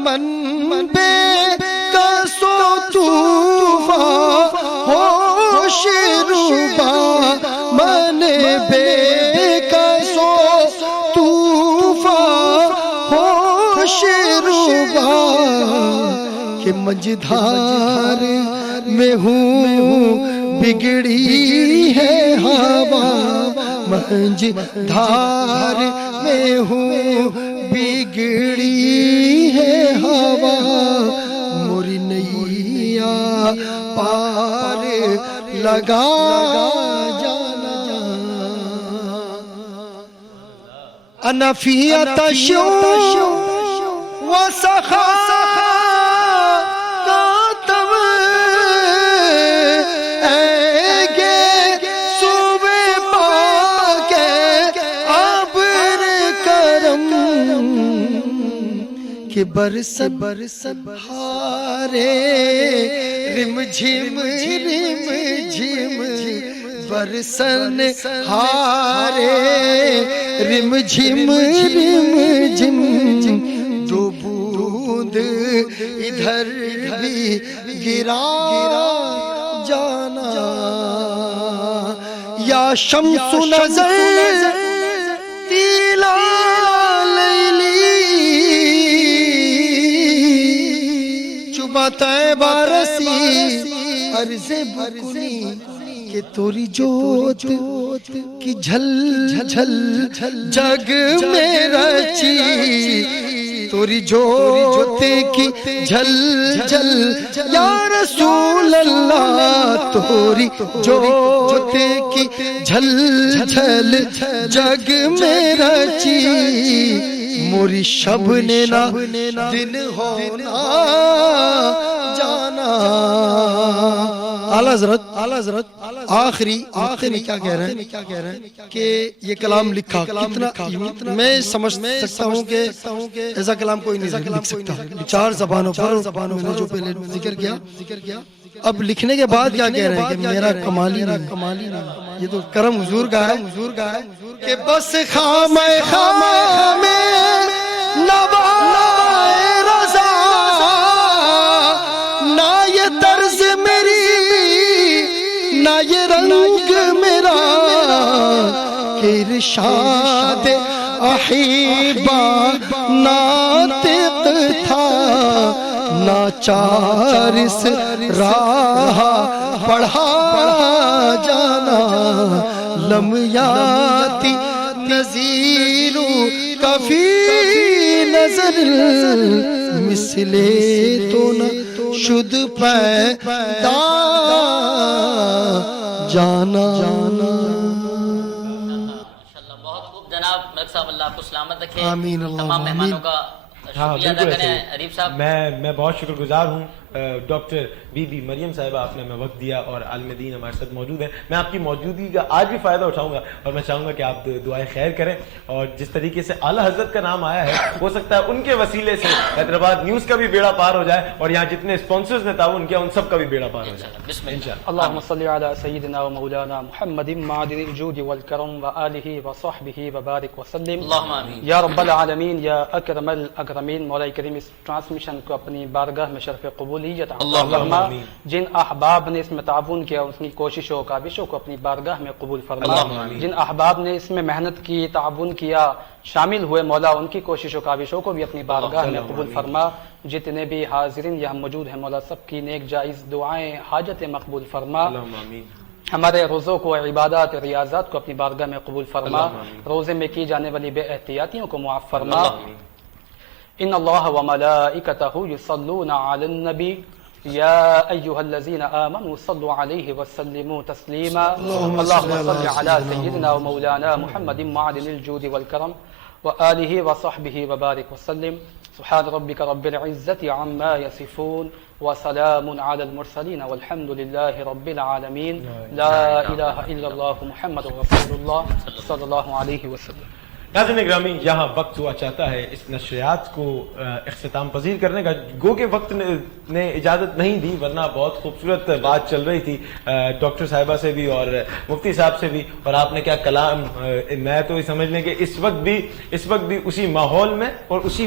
मन बे कसो तूफा होश रूबा, मन बे कसो तूफा होश रूबा, के मझधार में हूँ बिगड़ी है हवा, मझधार में हूँ बिगड़ी है हवा, मोरी नैया पार लगा जाना, अनफियत शो व सखा के बरस बरस हारे रिम झिम बरसन हारे रिम झिम दो बूंद इधर भी गिरा जाना, یا شمس نظر تیلا لیلی چوبا طیبہ رسی عرض بکنی کہ توری جوت کی جھل جھل جگ میں رچی توری جوت کی جھل جھل یا رسول اللہ توری جوت کی جھل جھل جگ میں رچی موری شب نے نہ دن ہونا جانا. اعلیٰ حضرت آخری میں کیا کہہ رہے ہیں کہ یہ کلام لکھا کتنا میں سمجھ سکتا ہوں کہ ایسا کلام کوئی نہیں لکھ سکتا. 4 زبانوں پر میں نے جو پہلے ذکر کیا. اب لکھنے کے بعد کیا کہہ رہے ہیں کہ میرا کمالی نہیں, یہ تو کرم حضور کا ہے کہ بس خام نوائے رضا نہ یہ طرز میری نہ یہ رنگ میرا کہ ارشاد احیبا ناطق تھا ناچار اس راہ پڑھا جانا لمیاتی نظیر کفی نظر مثلے تو نہ شد پیدا جانا. بہت خوب جناب ملک صاحب, اللہ آپ کو سلامت رکھے. آمین. تمام مہمانوں کا شکریہ ادا کریں. عریف صاحب میں بہت شکر گزار ہوں. ڈاکٹر بی بی مریم صاحبہ آپ نے ہمیں وقت دیا اور عالم دین ہمارے ساتھ موجود ہے. میں آپ کی موجودگی کا آج بھی فائدہ اٹھاؤں گا اور میں چاہوں گا کہ آپ دعائیں خیر کریں. اور جس طریقے سے اعلیٰ حضرت کا نام آیا ہے ہو سکتا ہے ان کے وسیلے سے حیدرآباد نیوز کا بھی بیڑا پار ہو جائے اور یہاں جتنے اسپانسرز نے تعاون کیا ان سب کا بھی بیڑا پار ہو جائے. بسم اللہ. اللهم صل على سيدنا ومولانا محمد معدن الجود والكرم وآله وصحبه وبارك وسلم. اللهم آمین. یا رب العالمین یا اکرم الاکرمین. مولا کریم اس ٹرانسمیشن کو اپنی بارگاہ میں شرف قبولیت عطا فرما. جن احباب نے اس میں تعاون کیا ان کی کوششوں و کاوشوں کو اپنی بارگاہ میں قبول فرما. جن احباب نے اس میں محنت کی تعاون کیا شامل ہوئے مولا ان کی کوشش و کاوشوں کو بھی اپنی بارگاہ میں قبول فرما. جتنے بھی حاضرین یہاں موجود ہیں مولا سب کی نیک جائز دعائیں حاجتیں مقبول فرما. ہمارے روزوں کو عبادات ریاضات کو اپنی بارگاہ میں قبول فرما. روزے میں کی جانے والی بے احتیاطیوں کو معاف فرما. ان اللہ و ملائکتہ یصلون علی النبی یا ایہا الذین آمنوا صلوا علیہ وسلموا تسلیما. اللہم صل علی سیدنا و مولانا محمد معدن الجود والکرم وآلہ وصحبہ وبارک وسلم. سبحان ربک رب العزت عما یصفون وسلام علی المرسلین والحمد للہ رب العالمین. لا الہ الا اللہ محمد رسول اللہ صلی اللہ علیہ وسلم. ناظرین گرامی, یہاں وقت ہوا چاہتا ہے اس نشریات کو اختتام پذیر کرنے کا. گو کہ وقت نے اجازت نہیں دی ورنہ بہت خوبصورت بات چل رہی تھی ڈاکٹر صاحبہ سے بھی اور مفتی صاحب سے بھی. اور آپ نے کیا کلام, میں تو یہ سمجھ لیں کہ اس وقت بھی اسی ماحول میں اور اسی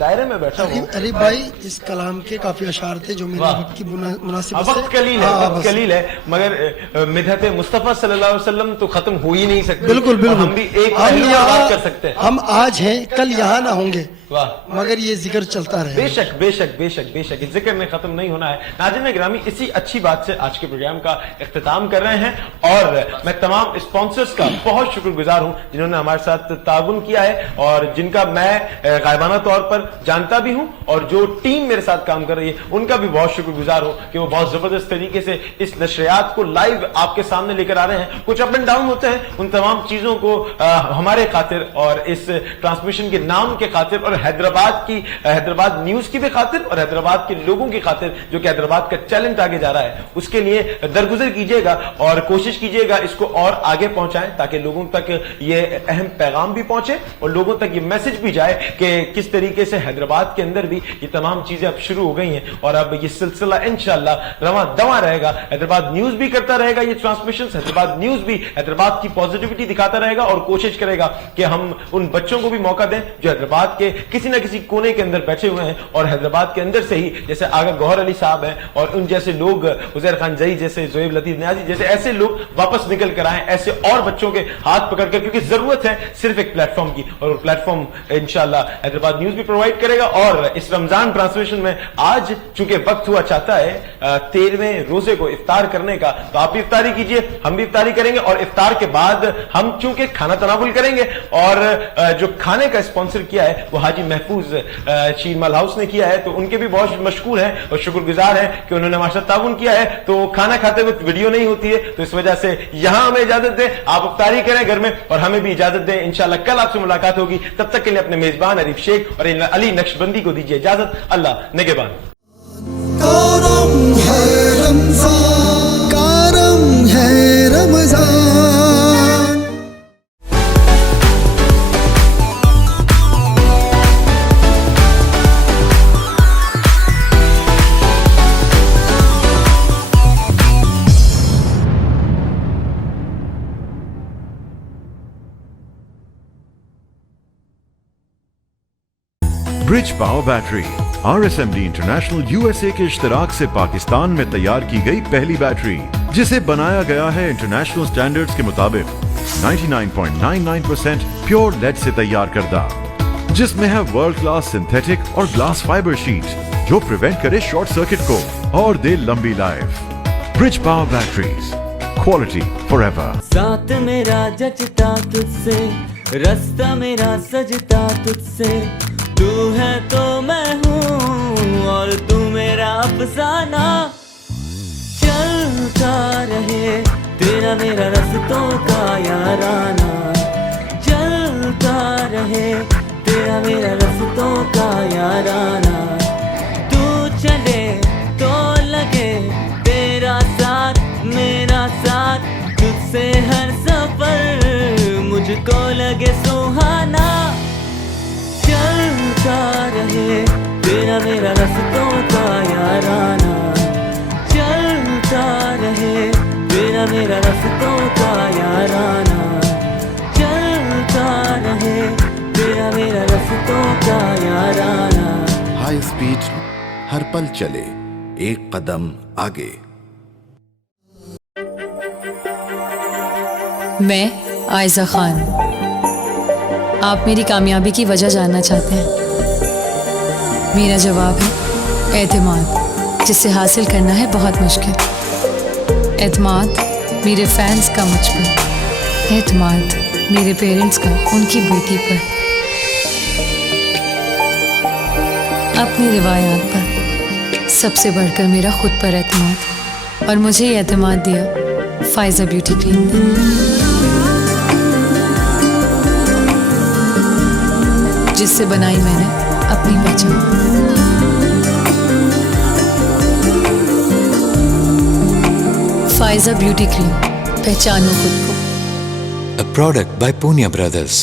دائرے میں بیٹھا ہوں. علی بھائی اس کلام کے کافی اشعار تھے جو میرے وقت کی مناسبت سے وقت قلیل ہے مگر مدحت مصطفیٰ صلی اللہ علیہ وسلم تو ختم ہو ہی نہیں سکتی. بالکل ہم بھی ایک بات کر سکتے ہیں. ہم آج ہیں کل یہاں نہ ہوں گے مگر یہ ذکر چلتا رہے. بے شک ذکر میں ختم نہیں ہونا ہے. ناظرین گرامی, اسی اچھی بات سے آج کے پروگرام کا اختتام کر رہے ہیں اور میں تمام اسپانسرز کا بہت شکر گزار ہوں جنہوں نے ہمارے ساتھ تعاون کیا ہے اور جن کا میں غائبانہ طور پر جانتا بھی ہوں اور جو ٹیم میرے ساتھ کام کر رہی ہے ان کا بھی بہت شکر گزار ہوں کہ وہ بہت زبردست طریقے سے اس نشریات کو لائیو آپ کے سامنے لے کر آ رہے ہیں. کچھ اپ اینڈ ڈاؤن ہوتے ہیں, ان تمام چیزوں کو ہمارے خاطر اور اس ٹرانسمیشن کے نام کے خاطر اور حیدرآباد نیوز کی بھی خاطر اور حیدرآباد کے لوگوں کی خاطر جو کہ حیدرآباد کا ٹیلنٹ آگے جا رہا ہے اس کے لیے درگزر کیجئے گا اور کوشش کیجئے گا اس کو اور آگے پہنچائیں تاکہ لوگوں تک یہ اہم پیغام بھی پہنچے اور لوگوں تک یہ میسج بھی جائے کہ کس طریقے سے حیدرآباد کے اندر بھی یہ تمام چیزیں اب شروع ہو گئی ہیں اور اب یہ سلسلہ انشاءاللہ رواں دواں رہے گا. حیدرآباد نیوز بھی کرتا رہے گا یہ ٹرانسمیشنز, حیدرآباد نیوز بھی حیدرآباد کی پازیٹیوٹی دکھاتا رہے گا اور کوشش کرے گا کہ ہم ان بچوں کو بھی موقع دیں جو حیدرآباد کے किसी न किसी कोने के अंदर बैठे हुए हैं और हैदराबाद के अंदर से ही जैसे आगा गौहर अली साहब हैं और उन जैसे लोग, उजैर खान जई जैसे, जोएब लतीफ नियाजी जैसे ऐसे लोग वापस निकल कर आए, ऐसे और बच्चों के हाथ पकड़ कर, क्योंकि जरूरत है सिर्फ एक प्लेटफॉर्म की, और प्लेटफॉर्म इंशाल्लाह हैदराबाद न्यूज भी प्रोवाइड करेगा। और इस रमजान ट्रांसमिशन में आज चूंकि वक्त हुआ चाहता है 13वें रोजे को इफ्तार करने का, तो आप भी इफ्तारी कीजिए, हम भी इफ्तारी करेंगे, और इफ्तार के बाद हम चूंकि खाना तनावुल करेंगे, और जो खाने का स्पॉन्सर किया है वो हाजी महफूज शीरमाल हाउस ने किया है, तो उनके भी बहुत मशकूर हैं और शुक्रगुजार हैं कि उन्होंने माशा ताउन किया है। तो खाना खाते वक्त वीडियो नहीं होती है, तो इस वजह से यहां हमें इजाजत दें, आप इफ्तारी करें घर में और हमें भी इजाजत दें। इंशाल्लाह कल आपसे मुलाकात होगी, तब तक के लिए अपने मेजबान अरीफ शेख और अली नक्शबंदी को दीजिए इजाजत। अल्लाह निगहबान। Bridge power battery RSMD international USA के इश्तराक से पाकिस्तान में तैयार की गई पहली बैटरी, जिसे बनाया गया है इंटरनेशनल स्टैंडर्ड्स के मुताबिक 99.99% प्योर लेड से तैयार करदा, जिसमें है वर्ल्ड क्लास सिंथेटिक और ग्लास फाइबर शीट जो प्रिवेंट करे शॉर्ट सर्किट को और दे लंबी life. Bridge power batteries, quality forever. साथ मेरा जचता तुझसे, रास्ता मेरा सजता तुझसे, तू है तो मैं हूँ और तू मेरा अफसाना। चलता रहे तेरा मेरा रास्तों का याराना, चलता रहे तेरा मेरा रास्तों का याराना। तू चले तो लगे तेरा साथ मेरा साथ, तुझसे हर सफर मुझको लगे सुहाना। चलता रहे तेरा मेरा रास्तों का याराना, चलता रहे तेरा मेरा रास्तों का याराना, चलता रहे तेरा मेरा रास्तों का याराना। हाई स्पीड हर पल चले एक कदम आगे। मैं आयजा खान। आप मेरी कामयाबी की वजह जानना चाहते हैं? मेरा जवाब है एतमाद, जिसे हासिल करना है बहुत मुश्किल। एतमाद मेरे फैंस का मुझ पर, एतमाद मेरे पेरेंट्स का उनकी बेटी पर, अपनी रिवायात पर, सबसे बढ़कर मेरा खुद पर एतमाद। और मुझे ये एतमाद दिया फाइजा ब्यूटी क्रीम ने, जिससे बनाई मैंने अपनी पहचान। फाइजा ब्यूटी क्रीम, पहचानो खुद को। A product by Punya Brothers.